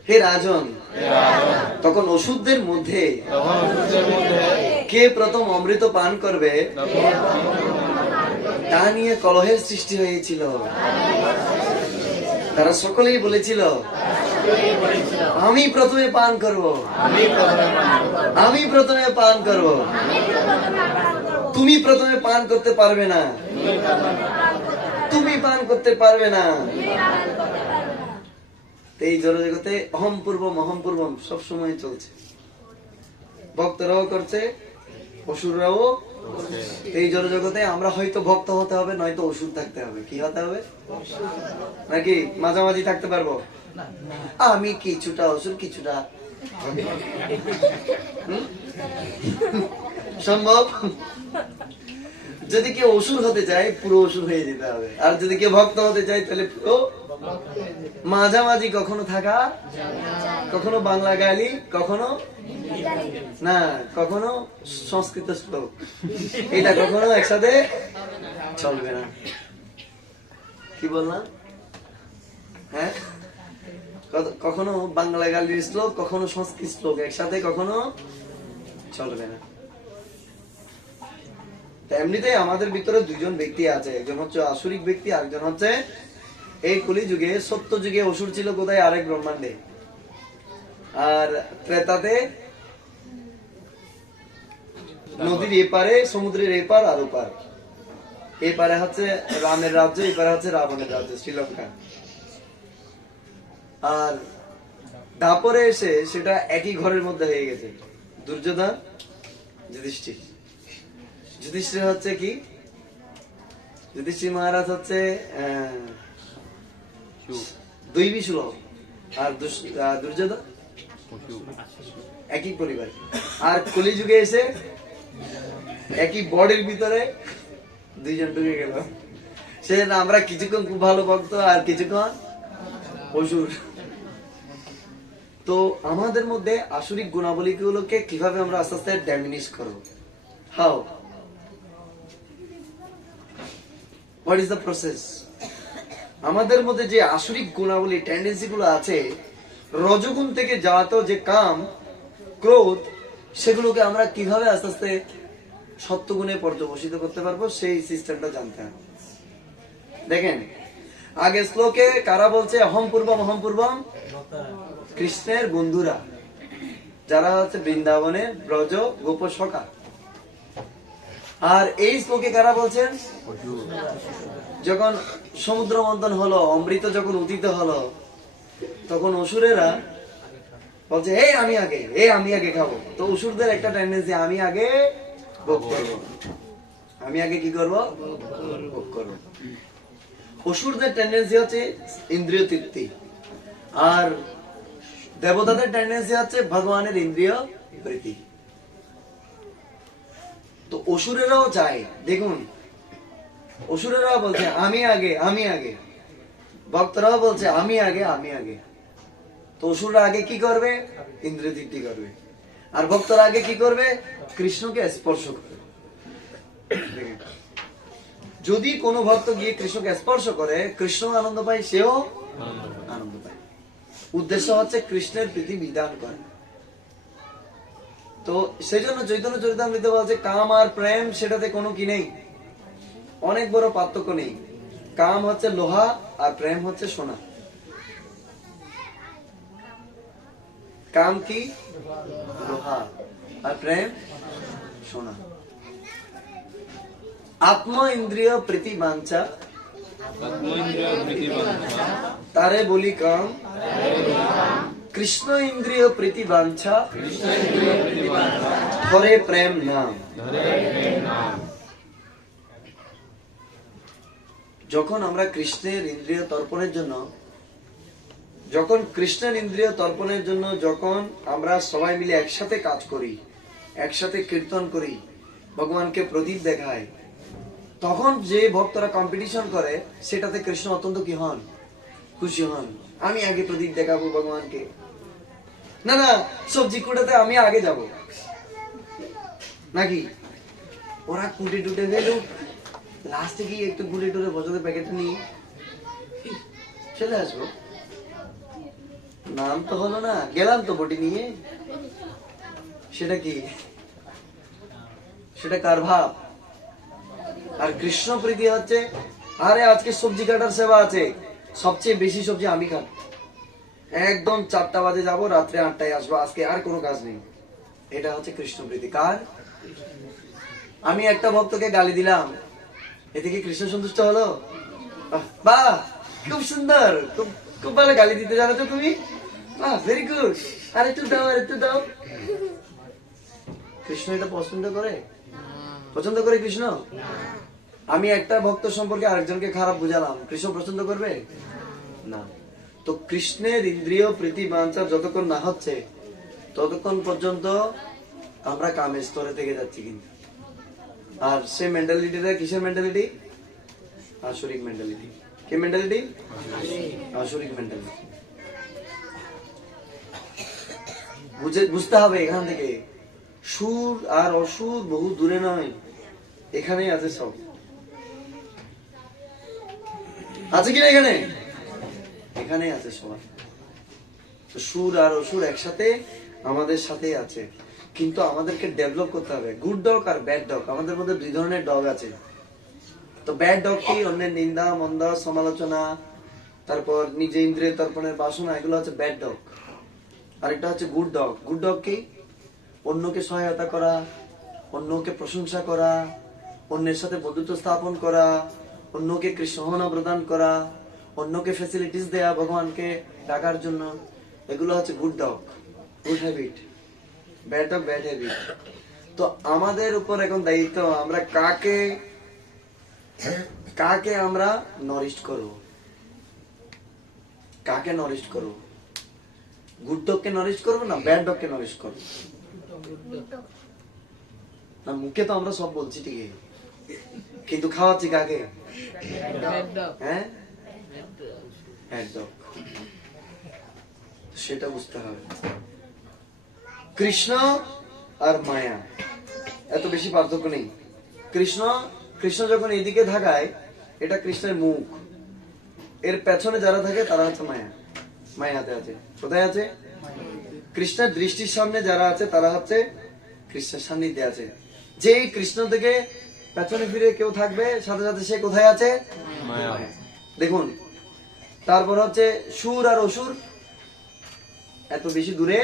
হে রাজন, তখন অসুরদের মধ্যে কে প্রথম অমৃত পান করবে তা নিয়ে কলহের সৃষ্টি হয়েছিল। তারা সকলেই বলেছিল আমি প্রথমে পান করব, আমি প্রথমে পান করব, তুমি প্রথমে পান করতে পারবে না, তুমি পান করতে পারবে না। এই জড়জগতে অহম পূর্বম সব সময় চলছে। ভক্তরাও করছে, অসুররাও। এই জড়জগতে আমরা হয়তো ভক্ত হতে হবে, নয়তো অসুর থাকতে হবে। কি হতে হবে? নাকি মাঝামাঝি থাকতে পারবো? আমি কিছুটা অসুর কিছুটা সম্ভব? যদি কেউ অসুর হতে চায় পুরো অসুর হয়ে যেতে হবে, আর যদি কেউ ভক্ত হতে চায় তাহলে পুরো মাঝামাঝি কখনো থাকা, কখনো বাংলা গালি, কখনো না, কখনো সংস্কৃত শ্লোক, এটা কখনো একসাথে চলবে না। কি বললাম? হ্যাঁ, কখনো বাংলা গালির শ্লোক, কখনো সংস্কৃত শ্লোক একসাথে কখনো চলবে না। এমনিতে আমাদের ভিতরে দুইজন ব্যক্তি আছে, একজন হচ্ছে আসুরিক ব্যক্তি, আরেকজন হচ্ছে এই কলি যুগে, সত্য যুগে অসুর ছিল কোথায়? আরেক ব্রহ্মাণ্ডে। আর ত্রেতাতে নদীর এপারে, সমুদ্রের এপার আর ওপার। এপারে হচ্ছে রামের রাজ্য, এপারে হচ্ছে রাবণের রাজ্য, শ্রীলঙ্কা। আর তারপরে এসে সেটা একই ঘরের মধ্যে হয়ে গেছে। দুর্যোধন, যুধিষ্ঠির। যুধিষ্ঠির হচ্ছে কি? যুধিষ্ঠির মহারাজ হচ্ছে দৈবী সুলভ, আর দুর্যোধন একই পরিবার। আর কলিযুগে এসে একই বডির ভিতরে দুইজন ঢুকে গেল। সে আমরা কিছুক্ষণ খুব ভালো ভক্ত আর কিছুক্ষণ অসুর। তো আমাদের মধ্যে আসুরিক গুণাবলী গুলোকে কিভাবে আমরা আস্তে আস্তে ড্যামিনিশ করব? How? What is the process? আমাদের মধ্যে যে আসুরিক গুণাবলী, টেন্ডেন্সি গুলো আছে, রজগুণ থেকে জাত যে কাম, ক্রোধ, সেগুলোকে আমরা কিভাবে আস্তে আস্তে সত্যগুণে পর্যবসিত করতে পারবো, সেই সিস্টেমটা জানতে হবে। দেখেন, আগে শ্লোকে কারা বলছে অহম পূর্বম? কৃষ্ণের বন্ধুরা, যারা হচ্ছে বৃন্দাবনের ব্রজ গোপ সখা। আর এই শ্লোকে কারা বলছেন? যখন সমুদ্র মন্থন হলো, অমৃত যখন উদিত হলো, তখন অসুরেরা বলছে আমি আগে খাবো। তো অসুরদের একটা টেন্ডেন্সি, আমি আগে ভোগ করবো, আমি আগে কি করবো? ভোগ করবো। অসুরদের টেন্ডেন্সি হচ্ছে ইন্দ্রিয় তৃপ্তি, আর দেবতাদের টেন্ডেন্সি হচ্ছে ভগবানের ইন্দ্রিয় প্রীতি। তো অসুরেরাও চায়, দেখুন, অসুরেরাও বলছে আমি আগে, ভক্তরাও বলছে আমি আগে। তো অসুররা আগে কি করবে? ইন্দ্রিয় তৃপ্তি করবে। আর ভক্তরা আগে কি করবে? কৃষ্ণকে স্পর্শ করবে। যদি কোনো ভক্ত গিয়ে কৃষ্ণকে স্পর্শ করে, কৃষ্ণ আনন্দ পায়, সেও আনন্দ পায়। উদ্দেশ্য হচ্ছে কৃষ্ণের প্রীতি বিধান করে। তো সেই জন্য চৈতন্য চরিতামৃতে বলছে কাম আর প্রেম সেটাতে কোনো কি নেই, অনেক বড় পার্থক্য নেই। কাম হচ্ছে লোহা আর প্রেম হচ্ছে সোনা। কাম কি? লোহা। আর প্রেম সোনা। আত্ম ইন্দ্রিয় প্রীতি বাঞ্ছা তারে বলি কাম, কৃষ্ণ ইন্দ্রিয় প্রীতি বাঞ্ছা ধরে প্রেম নাম। যখন আমরা কৃষ্ণের ইন্দ্রিয় তর্পণের জন্য যখন আমরা সবাই মিলে একসাথে কাজ করি, একসাথে কীর্তন করি, ভগবানকে প্রদীপ দেখায়, তখন যে ভক্তরা কম্পিটিশন করে সেটাতে কৃষ্ণ অত্যন্ত কি হন? খুশি হন। আমি আগে প্রদীপ দেখাবো ভগবানকে, না না সবজি কুটাতে আমি আগে যাব, নাকি ওরা কুটে টুটে গেল, লাস্টে গিয়ে একটু গুলে টুলে বছরের প্যাকেট নিয়ে চলে আসবো। নাম তো হলো না, গেলাম তো বটি নিয়ে। সেটা কি? সেটা কার ভাব? আর কৃষ্ণ প্রীতি হচ্ছে, আরে আজকে সবজি কাটার সেবা আছে, সবচেয়ে বেশি সবজি আমি খাব, একদম 4টা বাজে যাবো, রাত্রে 8টায় আসবো, আজকে আর কোনো কাজ নেই। এটা হচ্ছে কৃষ্ণ প্রীতি। কার? আমি একটা ভক্তকে গালি দিলাম, এতে কি কৃষ্ণ সন্তুষ্ট হলো? বাহ, খুব সুন্দর, খুব খুব ভালো গালি দিতে জানো তো তুমি, বাহ, ভেরি গুড, আর একটু দাও, আর একটু দাও। কৃষ্ণ এটা পছন্দ করে? পছন্দ করে কৃষ্ণ? আমি একটা ভক্ত সম্পর্কে আরেকজনকে খারাপ বুঝালাম, কৃষ্ণ পছন্দ করবে না। তো কৃষ্ণের ইন্দ্রিয় প্রীতি বাঞ্ছা যতক্ষণ না হচ্ছে ততক্ষণ পর্যন্ত আমরা কামের স্তরে থেকে যাচ্ছি। কিন্তু আর সে মেন্টালিটিটা কিসের মেন্টালিটি? আসরিক মেন্টালিটি। কি মেন্টালিটি? আসরিক মেন্টালিটি। বুঝতে হবে এখান থেকে সুর আর অসুর বহু দূরে নয়, এখানেই আছে সব। আছে কিনা এখানে? এখানে আছে সবাই। সুর আর অসুর একসাথে আমাদের সাথে আছে, কিন্তু আমাদেরকে ডেভেলপ করতে হবে। গুড ডগ আর ব্যাড ডগ, আমাদের মধ্যে 2 ধরনের ডগ আছে। তো ব্যাড ডগ কি? অন্যের নিন্দা মন্দা সমালোচনা, তারপর নিজে ইন্দ্রিয় তর্পণের বাসনা, এগুলো হচ্ছে ব্যাড ডগ। আরেকটা হচ্ছে গুড ডগ। গুড ডগ কি? অন্যকে সহায়তা করা, অন্যকে প্রশংসা করা, অন্যের সাথে বন্ধুত্ব স্থাপন করা, অন্যকে কৃষ্ণ প্রদান করা, অন্যকে ফ্যাসিলিটিস দেয়া ভগবানকে ডাকার জন্য, এগুলো হচ্ছে good dog, good habit. Bad dog, bad habit. তো আমাদের উপর এখন দায়িত্ব, আমরা কাকে আমরা নরিস্ট করব, কাকে নরিস্ট করব? গুড ডগকে নরিস্ট করবো না ব্যাড ডগকে নরিস্ট করবো? না, মুখে তো আমরা সব বলছি ঠিকই, কিন্তু খাওয়াচ্ছি কাকে? হ্যাঁ, ব্যাড ডগ। সেটা বুঝতে হবে। কৃষ্ণ আর মায়া এত বেশি পার্থক্য নেই। কৃষ্ণ যখন এইদিকে থাকায়, এটা কৃষ্ণের মুখ, এর পেছনে যারা থাকে তারা হচ্ছে মায়া। মায়াতে আছে। কোথায় আছে? কৃষ্ণের দৃষ্টির সামনে যারা আছে তারা হচ্ছে কৃষ্ণের সান্নিধ্যে আছে। যেই কৃষ্ণ থেকে পেছনে ফিরে কেউ থাকবে, সাথে সাথে সে কোথায় আছে? মায়া। দেখুন, তারপর হচ্ছে সুর আর অসুর এত বেশি দূরে।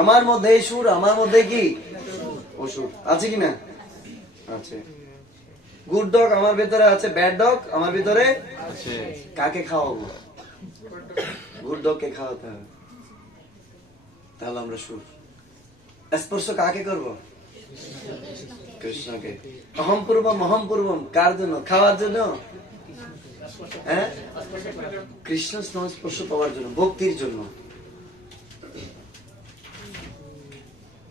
আমার মধ্যে সুর, আমার মধ্যে কি অসুর আছে কিনা? আছে। গুড ডগ আমার ভিতরে আছে, ব্যাড ডগ আমার ভিতরে আছে। কাকে খাওয়াবো? গুড ডগ কে খাওয়াতে হবে, তাহলে আমরা সুর। স্পর্শ কাকে করব? কৃষ্ণকে। অহম পূর্বম কার জন্য? খাওয়ার জন্য? হ্যাঁ, কৃষ্ণ সংস্পর্শ পাওয়ার জন্য, ভক্তির জন্য।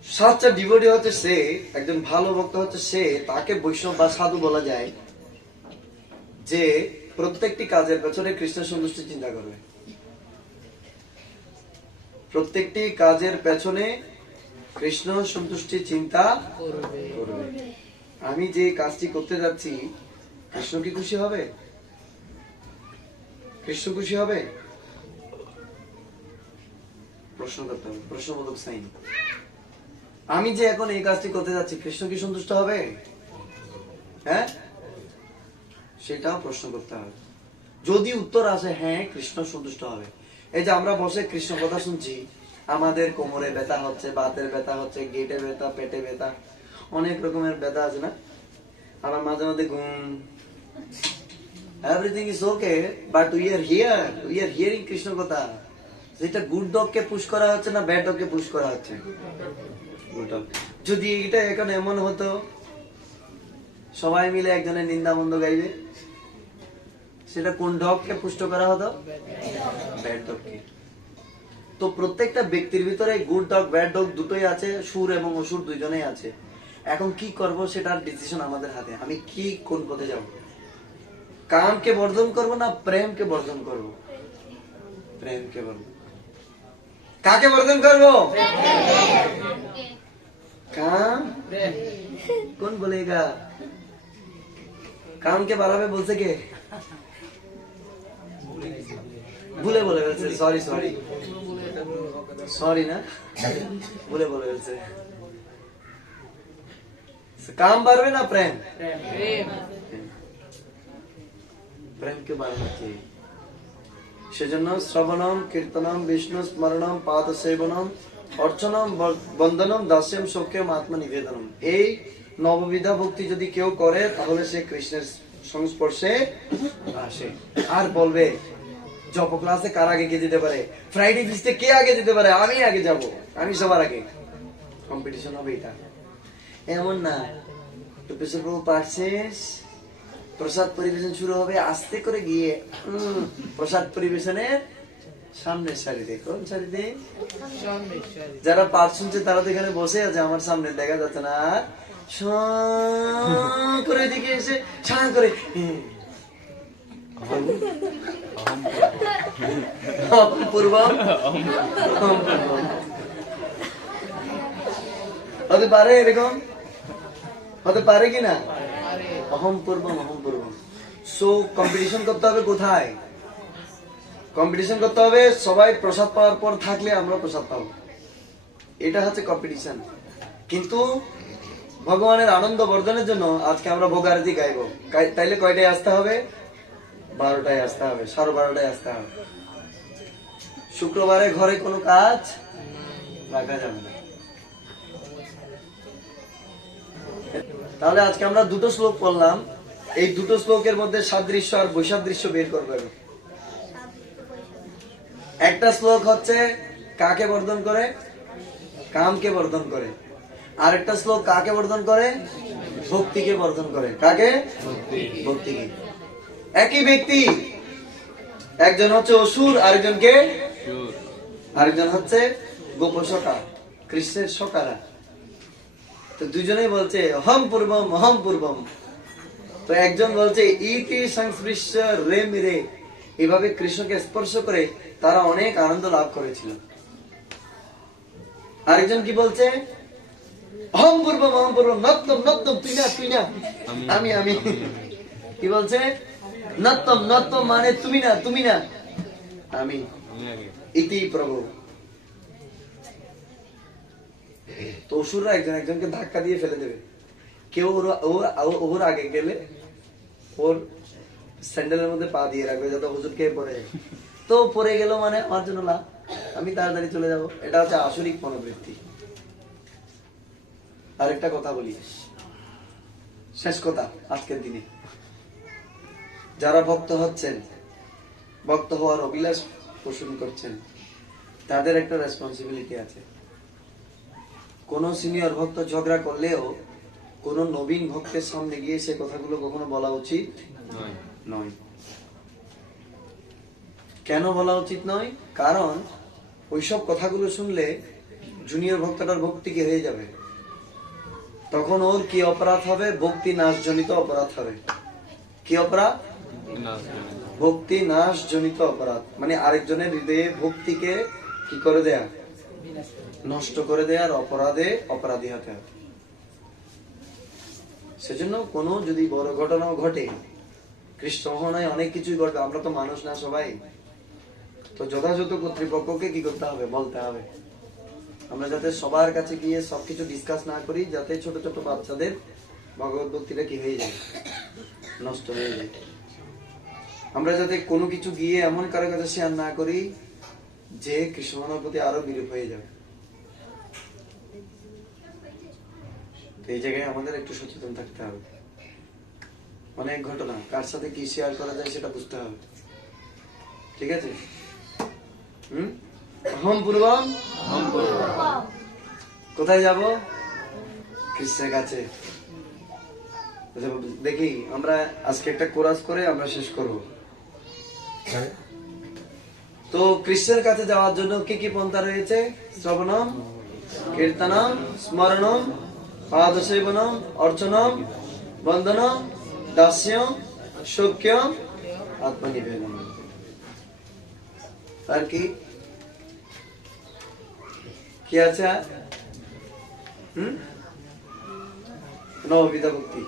সাচ্চা ডিভোটি হচ্ছে সে, একজন ভালো ভক্ত হচ্ছে সে, তাকে বৈষ্ণব বা সাধু বলা যায়, যে প্রত্যেকটি কাজের পেছনে কৃষ্ণ সন্তুষ্টি চিন্তা করবে। প্রত্যেকটি কাজের পেছনে কৃষ্ণ সন্তুষ্টি চিন্তা করবে। আমি যে কাজটি করতে যাচ্ছি, কৃষ্ণ কি খুশি হবে? কৃষ্ণ খুশি হবে? প্রশ্ন করতে হবে, প্রশ্নবোধক সাইন। আমি যে এখন এই কাজটি করতে যাচ্ছি, কৃষ্ণ কি সন্তুষ্ট হবে? হ্যাঁ, সেটাও প্রশ্ন করতে হবে। যদি উত্তর আসে হ্যাঁ, কৃষ্ণ সন্তুষ্ট হবে। এই যে আমরা বসে কৃষ্ণ কথা শুনছি, আমাদের কোমরে ব্যথা হচ্ছে, বাতের ব্যথা হচ্ছে, গেটে ব্যথা, পেটে ব্যথা, অনেক রকমের ব্যথা আছে না? আমার মাঝে মাঝে ঘুম, everything is okay, but we are here, we are hearing Krishna কথা। যেটা গুড ডগ কে পুশ করা হচ্ছে না ব্যাড ডগ কে পুশ করা হচ্ছে? Good dog. যদি এটা এখন এমন হতো সবাই মিলে একজনের নিন্দা মন্দ গাইবে, সেটা কোন ডগ কে পুষ্ট করা হতো? ব্যাড ডগ কে। তো প্রত্যেকটা ব্যক্তির ভিতরে গুড ডগ ব্যাড ডগ দুটোই আছে, সুর এবং অসুর দুইজনেই আছে। এখন কি করব সেটার ডিসিশন আমাদের হাতে। আমি কি কোন পথে যাব? কামকে বর্জন করব না প্রেমকে বর্জন করব? প্রেমকে বর্জন। কাকে বর্জন করব? काम कौन बोलेगा? काम के बारे में बोल सके? भूले बोले वैसे, सॉरी सॉरी सॉरी ना, भूले बोले वैसे। काम बारे में ना प्रेम, प्रेम के बारे में चाहिए। সেজন্য শ্রবণম কীর্তনম বিষ্ণু স্মরণম পাদ সেবনম অর্চনম বন্দনম দাস্যম সৌখ্যম আত্মনিবেদনম, এই নববিধা ভক্তি যদি কেউ করে তাহলে সে কৃষ্ণের সংস্পর্শে আসে। আর বলবে জপ ক্লাসে কার আগে কে যেতে পারে, ফ্রাইডে ফিস্টে কে আগে যেতে পারে, আমি আগে যাব, আমি সবার আগে। কম্পিটিশন হবে এটা, এমন না। টুপেশ্বর প্রভু পাঠ শেষ, প্রসাদ পরিবেশন শুরু হবে, আস্তে করে গিয়ে প্রসাদ পরিবেশনের সামনের সারিতে। কোন সারিতে? যারা পাঠ শুনছে তারা তো এখানে বসে আছে, আমার সামনে দেখা যাচ্ছে না। করে এদিকে এসে সাঁ করে হতে পারে, এরকম হতে পারে কিনা? অহম পূর্বম অহম পূর্বম। সো কম্পিটিশন করতে হবে কোথায়? কম্পিটিশন করতে হবে সবাই প্রসাদ পাওয়ার পর থাকলে আমরা প্রসাদ পাবো, এটা হচ্ছে কম্পিটিশন। কিন্তু ভগবানের আনন্দ বর্ধনের জন্য আজকে আমরা ভোগারতি গাইবো, তাইলে কয়টায় আসতে হবে? 12টায় আসতে হবে, 12:30টায় আসতে হবে। শুক্রবারে ঘরে কোনো কাজ রাখা যাবে না। তাহলে আজকে আমরা দুটো শ্লোক পড়লাম, এই দুটো শ্লোকের মধ্যে সাদৃশ্য আর বৈসাদৃশ্য বের করবে। একটা শ্লোক হচ্ছে কাকে বর্ধন করে? কামকে বর্ধন করে। আর একটা শ্লোক কাকে বর্ধন করে? ভক্তিকে বর্ধন করে। কাকে? ভক্তিকে। একই ব্যক্তি, একজন হচ্ছে অসুর, আরেকজন হচ্ছে গোপসখা, কৃষ্ণের সখারা। তো দুজনেই বলছে অহম পূর্বম অহম পূর্বম। তো একজন বলছে ইতি সংস্পৃশ্য রে মিরে, এভাবে কৃষ্ণকে স্পর্শ করে তারা অনেক আনন্দ লাভ করেছিল। আরেকজন কি বলছে? অহম পূর্বম অহম পূর্বম, নত্তম নত্তম, তুই না তুই না, আমি আমি। কি বলছে? নত্তম নত্তম মানে তুমি না তুমি না, আমি। ইতি প্রভু। তো অসুররা একজন একজনকে ধাক্কা দিয়ে ফেলে দেবে। কেউ ওর আগে গেলে ওর স্যান্ডেলের মধ্যে পা দিয়ে রাখবে যাতে হুজুর খেয়ে পড়ে যায়। তো পড়ে গেল মানে আমার জন্য লাভ, আমি তাড়াতাড়ি চলে যাব। এটা হচ্ছে আসরিক মনোবৃত্তি। আরেকটা কথা বলি, শেষ কথা আজকের দিনে। যারা ভক্ত হচ্ছেন, ভক্ত হওয়ার অভিলাষ পোষণ করছেন, তাদের একটা রেসপন্সিবিলিটি আছে। কোন সিনিয়র ভক্ত ঝগড়া করলেও কোন নবীন ভক্তের সামনে গিয়ে সে কথাগুলো কখনো বলা উচিত নয়। কেন বলা উচিত নয়? কারণ ওইসব কথাগুলো শুনলে জুনিয়র ভক্তটার ভক্তি কি হয়ে যাবে, তখন ওর কি অপরাধ হবে? ভক্তি নাশজনিত অপরাধ হবে। কি অপরাধ? ভক্তি নাশজনিত অপরাধ, মানে আরেকজনের হৃদয়ে ভক্তিকে কি করে দেয়া? নষ্ট করে দেয়ার অপরাধে অপরাধী হতে হবে। সেজন্য কোনো যদি বড় ঘটনাও ঘটে, কৃষ্ণ মোহনায় অনেক কিছুই ঘটবে, আমরা তো মানুষ না সবাই, তো যথাযথ কর্তৃপক্ষকে কি করতে হবে? বলতে হবে। আমরা যাতে সবার কাছে গিয়ে সবকিছু ডিসকাস না করি, যাতে ছোট ছোট বাচ্চাদের ভগবত ভক্তিটা কি হয়ে যায়? নষ্ট হয়ে যায়। আমরা যাতে কোনো কিছু গিয়ে এমন কারো কাছে শেয়ার না করি যে কৃষ্ণ ভাবনার প্রতি আরো বিরূপ হয়ে যাবে। এই জায়গায় আমাদের একটু সচেতন থাকতে হবে। অনেক ঘটনা কার সাথে কি শেয়ার করা যায় সেটা বুঝতে হবে, ঠিক আছে? অহম পূর্বম কোথায় যাব? কৃষ্ণের কাছে। দেখি আমরা আজকে একটা কোরাস করে আমরা শেষ করব। তো কৃষ্ণের কাছে যাওয়ার জন্য কি কি পন্থা রয়েছে? শ্রবণম, কীর্তনম, স্মরণম, পাদসেবনম, অর্চনম, বন্দনম, দাস্যম, সৌখ্যম, আত্মনিবেদনম। আর কি কি আছে? নববিধা ভক্তি।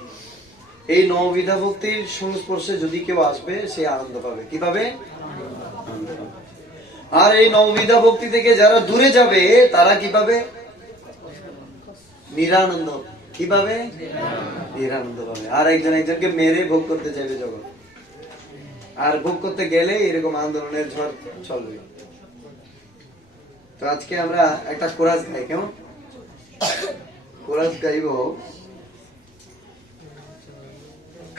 এই নববিধা ভক্তির সংস্পর্শে যদি কেউ আসবে সে আনন্দ পাবে। কি পাবে? আর এই নববিধা ভক্তি থেকে যারা দূরে যাবে তারা কি পাবে? নিরানন্দ। কি পাবে? নিরানন্দ পাবে। আর একজন একজনকে মেরে ভোগ করতে চাইবে জগৎ। আর ভোগ করতে গেলে এরকম আন্দোলনের ঝড় চলবে। তো আজকে আমরা একটা কোরাস গাই, কেমন? কোরাস গাইব।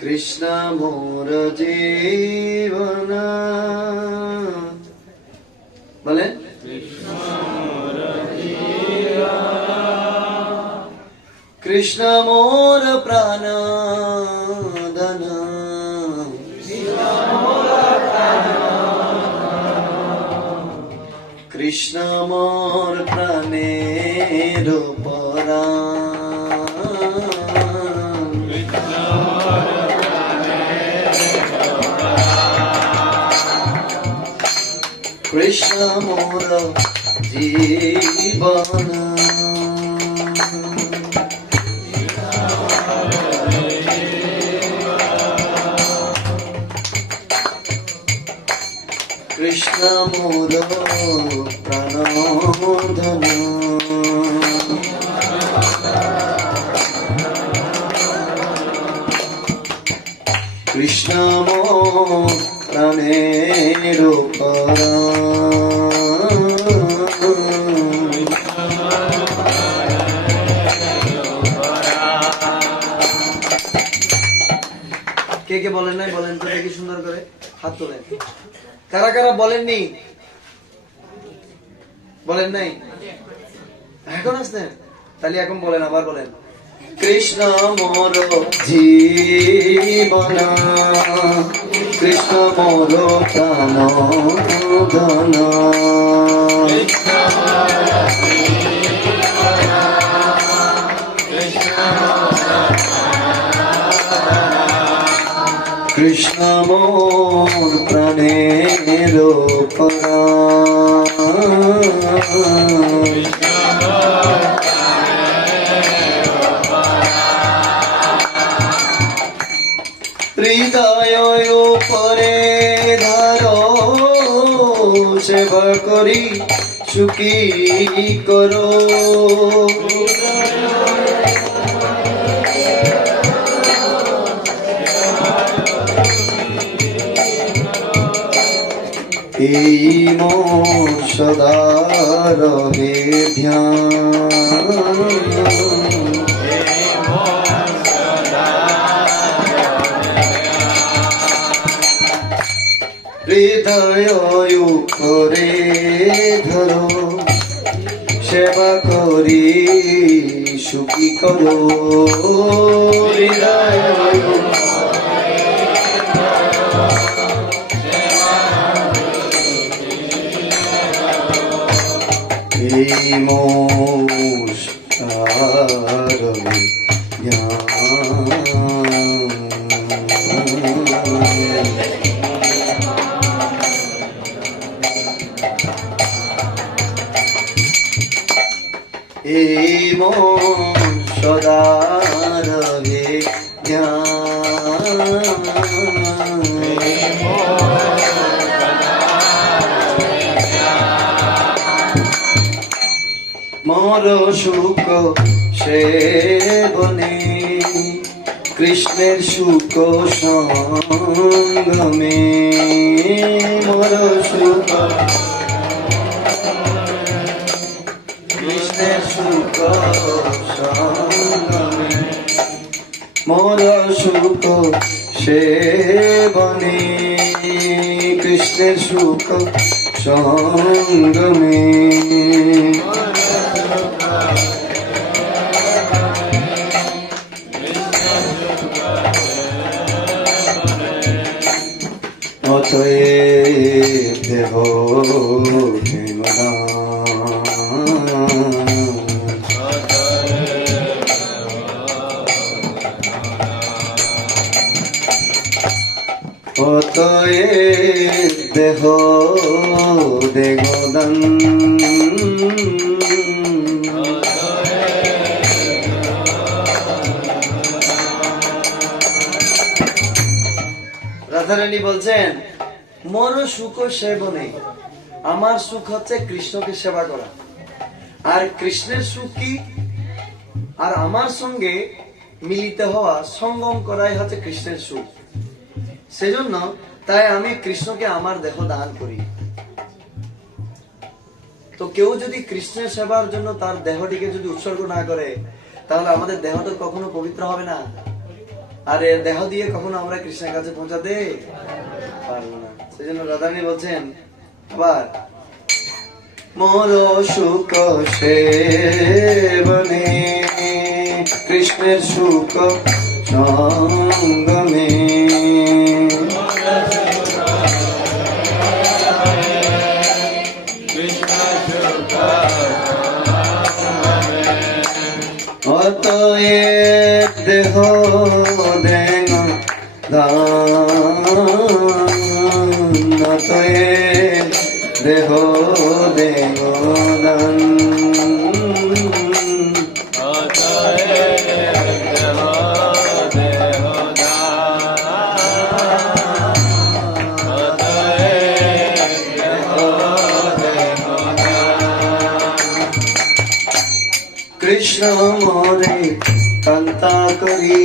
কৃষ্ণ মোর জীবন, বলেন কৃষ্ণ মোর প্রাণ ধন, কৃষ্ণ মোর প্রাণের পরাণ, কৃষ্ণ মোর জীবন। কৃষ্ণ মোর প্রাণধন, কৃষ্ণ মোর প্রাণের কে কে বলেন নাই? বলেন তো দেখি সুন্দর করে, হাত তোলেন। কারা কারা বলেননি? বলেন নাই? এখন আসছেন, তাহলে এখন বলেন, আবার বলেন। কৃষ্ণ মোর জীবন, কৃষ্ণ মোর প্রাণ ধন, কৃষ্ণ মোর প্রাণের পরাণ, হৃদয় উপরে ধরো, সেবা করি সুখী করো, এই মোর সদা রবে ধ্যান, হৃদয় উপরে ধরো, সেবা করি সুখী করো, হৃদয় এই মোর সারবে এই মন সদা রবে মোর সুখ সেবনে, কৃষ্ণের সুখ সঙ্গমে, মোর সুখ কৃষ্ণের সুখ সঙ্গমে মোর সুখ সেবনে কৃষ্ণের সুখ সঙ্গমে অতএব দেহ অতএব দেহ দেগদান রাধারানী বলছেন মোর সুখ সেবনে আমার সুখ হচ্ছে কৃষ্ণকে সেবা করা আর কৃষ্ণের সুখ কি আর আমার সঙ্গে মিলিত হওয়া সঙ্গম করাই হচ্ছে কৃষ্ণের সুখ সেজন্য তাই আমি কৃষ্ণকে আমার দেহ দান করি তো কেউ যদি কৃষ্ণের সেবার জন্য তার দেহটিকে যদি উৎসর্গ না করে তাহলে আমাদের দেহটা কখনো পবিত্র হবে না আর এর দেহ দিয়ে কখনো আমরা কৃষ্ণের কাছে পৌঁছাতে পারবো না সেজন্য রাধারানী বলছেন আবার মোর সুখ সেবনে কৃষ্ণের সুখ সঙ্গমে অতএব দেহ দেন অতএব দেহ দেন কৃষ্ণ মোরে কান্তা করি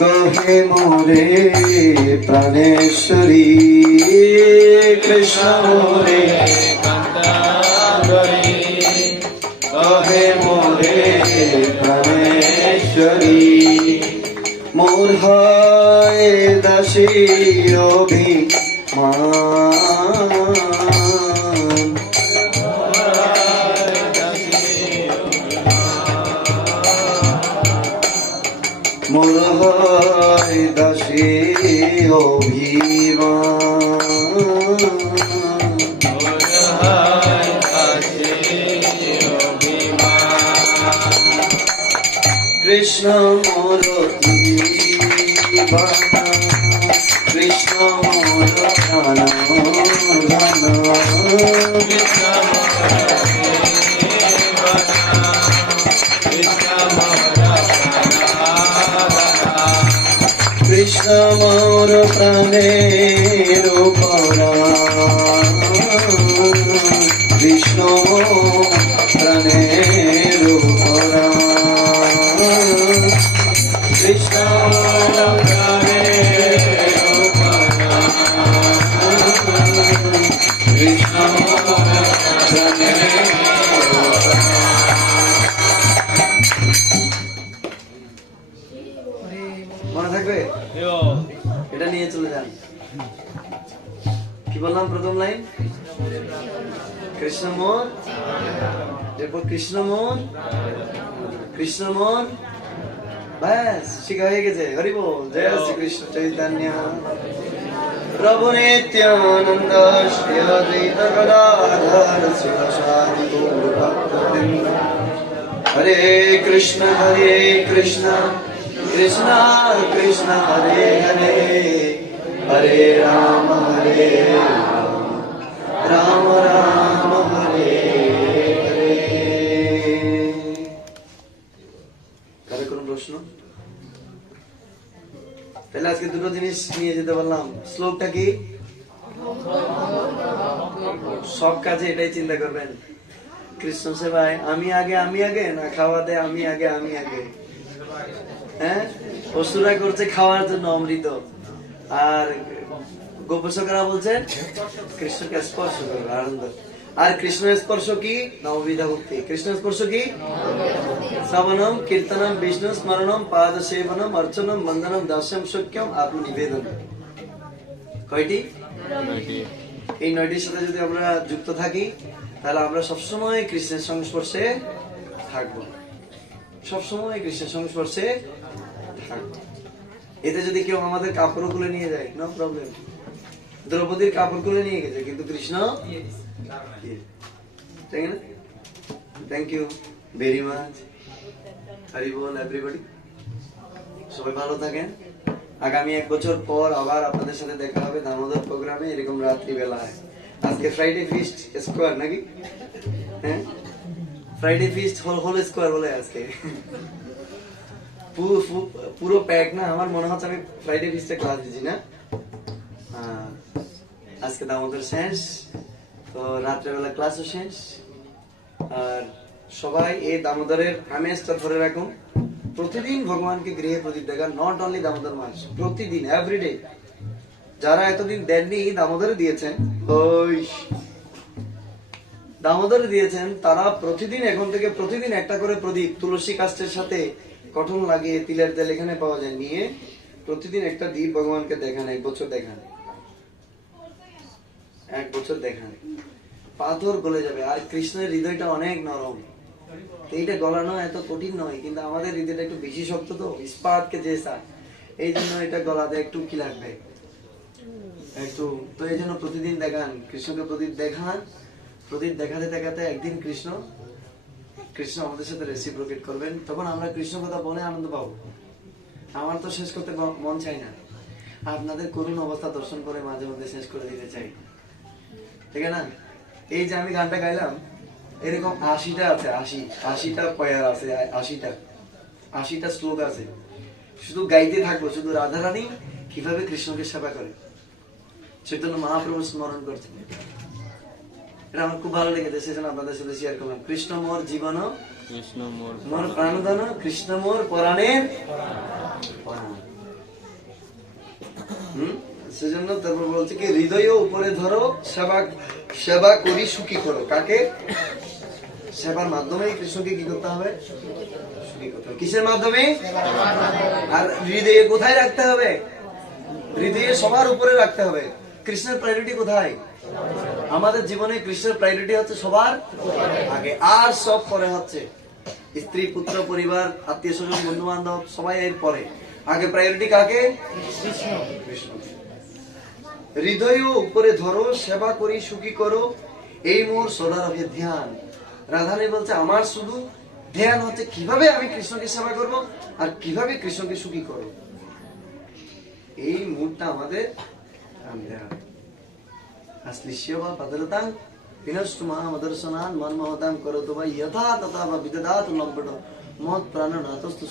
কহে মোরে প্রাণেশ্বরী কৃষ্ণ মোরে কান্তা করি কহে মোরে প্রাণেশ্বরী মোর হয় দাসী অভিমান মোর হয় দাসী অভিমান কৃষ্ণ মোর দিবানা কৃষ্ণ মোর প্রাণ কৃষ্ণ মোর প্রাণের পরাণ কৃষ্ণ প্রাণের পরাণ কৃষ্ণ প্রাণের পরাণ কৃষ্ণ প্রাণের মনে থাকবে এটা নিয়ে চলে যান কি বললাম প্রথম লাইন কৃষ্ণ মোর এরপর কৃষ্ণ মোর কৃষ্ণ মোর ব্যাস শিখা হয়ে গেছে হরি বল জয় শ্রী কৃষ্ণ চৈতন্য প্রভু নিত্যানন্দ শ্রী অদ্বৈত গদাধর শিবসাদি গৌর ভক্তবৃন্দ হরে কৃষ্ণ কৃষ্ণ কৃষ্ণ হরে হরে হরে রাম রাম রাম হরে হরে কারো কোনো প্রশ্ন তাহলে আজকে দুটো জিনিস নিয়ে যেতে পারলাম শ্লোকটা কি সব কাজে এটাই চিন্তা করবেন কৃষ্ণ সেবায় আমি আগে না খাওয়াতে আমি আগে হ্যাঁ অসুরা করছে খাওয়ার জন্য অমৃত আর গোপসকরা বলছেন কৃষ্ণকে স্পর্শ করবে আনন্দ আর কৃষ্ণ স্পর্শ কি? নববিধা ভক্তি। কৃষ্ণ স্পর্শ কি? শ্রবণম কীর্তনম বিষ্ণু স্মরণম পাদ সেবনম অর্চনম বন্দনম দাস্যম সখ্যম আত্মনিবেদন। কয়টি? এই 9টির সাথে যদি আমরা যুক্ত থাকি তাহলে আমরা সবসময় কৃষ্ণের সংস্পর্শে থাকবো, সবসময় কৃষ্ণের সংস্পর্শে থাকবো। এতে যদি কেউ আমাদের কাপড় খুলে নিয়ে যায়, নো প্রবলেম। দ্রৌপদীর কাপড় খুলে নিয়ে গেছে, কিন্তু কৃষ্ণ, তাই না? Thank you very much. Hari বল এভরিবডি। সবাই ভালো থাকেন। আগামী 1 বছর পর আবার আপনাদের সাথে দেখা হবে দামোদর প্রোগ্রামে, এরকম রাত্রি বেলায়। আজকে ফ্রাইডে ফিস্ট স্কোয়ার নাকি? হ্যাঁ, ফ্রাইডে ফিস্ট হোল স্কোয়ার বলে আজকে। পুরো প্যাক না। আমার মনে হচ্ছে আমি ফ্রাইডে ফিস্টে ক্লাস দিচ্ছি না। আজকে দামোদর শেষ, তো রাত্রেবেলা ক্লাসও শেষ। আর সবাই এই দামোদরের আমেজটা ধরে রাখুন। প্রতিদিন ভগবানকে গৃহে প্রদীপ দেখা, নট অনলি দামোদর মাস, প্রতিদিন, এভরিডে। যারা এতদিন দেননি, দামোদরে দিয়েছেন, ওই দামোদরে দিয়েছেন, তারা প্রতিদিন এখন থেকে প্রতিদিন একটা করে প্রদীপ তুলসী কাষ্ঠের সাথে কটন লাগিয়ে তিলের তেল এখানে পাওয়া যায়, নিয়ে প্রতিদিন একটা দ্বীপ ভগবানকে দেখান। 1 বছর দেখান, 1 বছর দেখান, পাথর গলে যাবে। আর কৃষ্ণের হৃদয়টা অনেক নরম, এইটা গলানো এত কঠিন নয়, কিন্তু আমাদের হৃদয়টা একটু বেশি শক্ত, তো ইস্পাতকে জেসা, এই জন্য এটা গলাতে একটু কি লাগবে একটু। তো এই জন্য প্রতিদিন দেখান, কৃষ্ণকে প্রদীপ দেখান। প্রদীপ দেখাতে দেখাতে একদিন কৃষ্ণ আমাদের সাথে রেসিপ্রোকেট করবেন, তখন আমরা কৃষ্ণ কথা বলে আনন্দ পাবো। আমার তো শেষ করতে মন চাই না, আপনাদের করুণ অবস্থা দর্শন করে মাঝে মধ্যে শেষ করে দিতে চাই, ঠিক আছে না? এই যে আমি গানটা গাইলাম, এরকম 80টা আছে, 80টা পয়ার আছে, 80টা শ্লোক আছে। শুধু গাইতে থাকবো, শুধু রাধারানী কিভাবে কৃষ্ণকে সেবা করে, চৈতন্য মহাপ্রভু স্মরণ করছেন। এটা আমার খুব ভালো লেগেছে, সেজন্য আপনাদের সাথে শেয়ার করলাম। কৃষ্ণ মোর জীবন, কৃষ্ণ মোর প্রাণধন, কৃষ্ণ মোর পরাণের প্রাণ। সেজন্য তারপর বলছে কি, হৃদয় উপরে ধরো, সেবা করি সুখী করো। কাকে? সেবার মাধ্যমে কৃষ্ণকে কি করতে হবে? সুখী করতে হবে। কিসের মাধ্যমে? আর হৃদয়ে কোথায় রাখতে হবে? হৃদয়ে সবার উপরে রাখতে হবে। কৃষ্ণের প্রায়োরিটি কোথায়? আমাদের জীবনে কৃষ্ণের প্রায়োরিটি হচ্ছে সবার আগে, আর সব পরে হচ্ছে। স্ত্রী, পুত্র, পরিবার, আত্মীয় স্বজন, বন্ধু বান্ধব, সবাই এর পরে। আগে প্রায়োরিটি কাকে? কৃষ্ণ। হৃদয় উপরে ধরো, সেবা করি সুখী করো, এই মোর সদারভে ধ্যান। রাধারানী বলছে আমার শুধু ধ্যান হচ্ছে কিভাবে আমি কৃষ্ণকে সেবা করব আর কিভাবে কৃষ্ণকে সুখী করব। এই মুডটা আমাদের আনতে হবে। শ্লিষ্য বা পাদলতাং বিনষ্টু মহামদর্শনান মনমহতাং করতো বা যথা তথা বা বিদধাতু লম্পট মত প্রাণ নাতস্তু।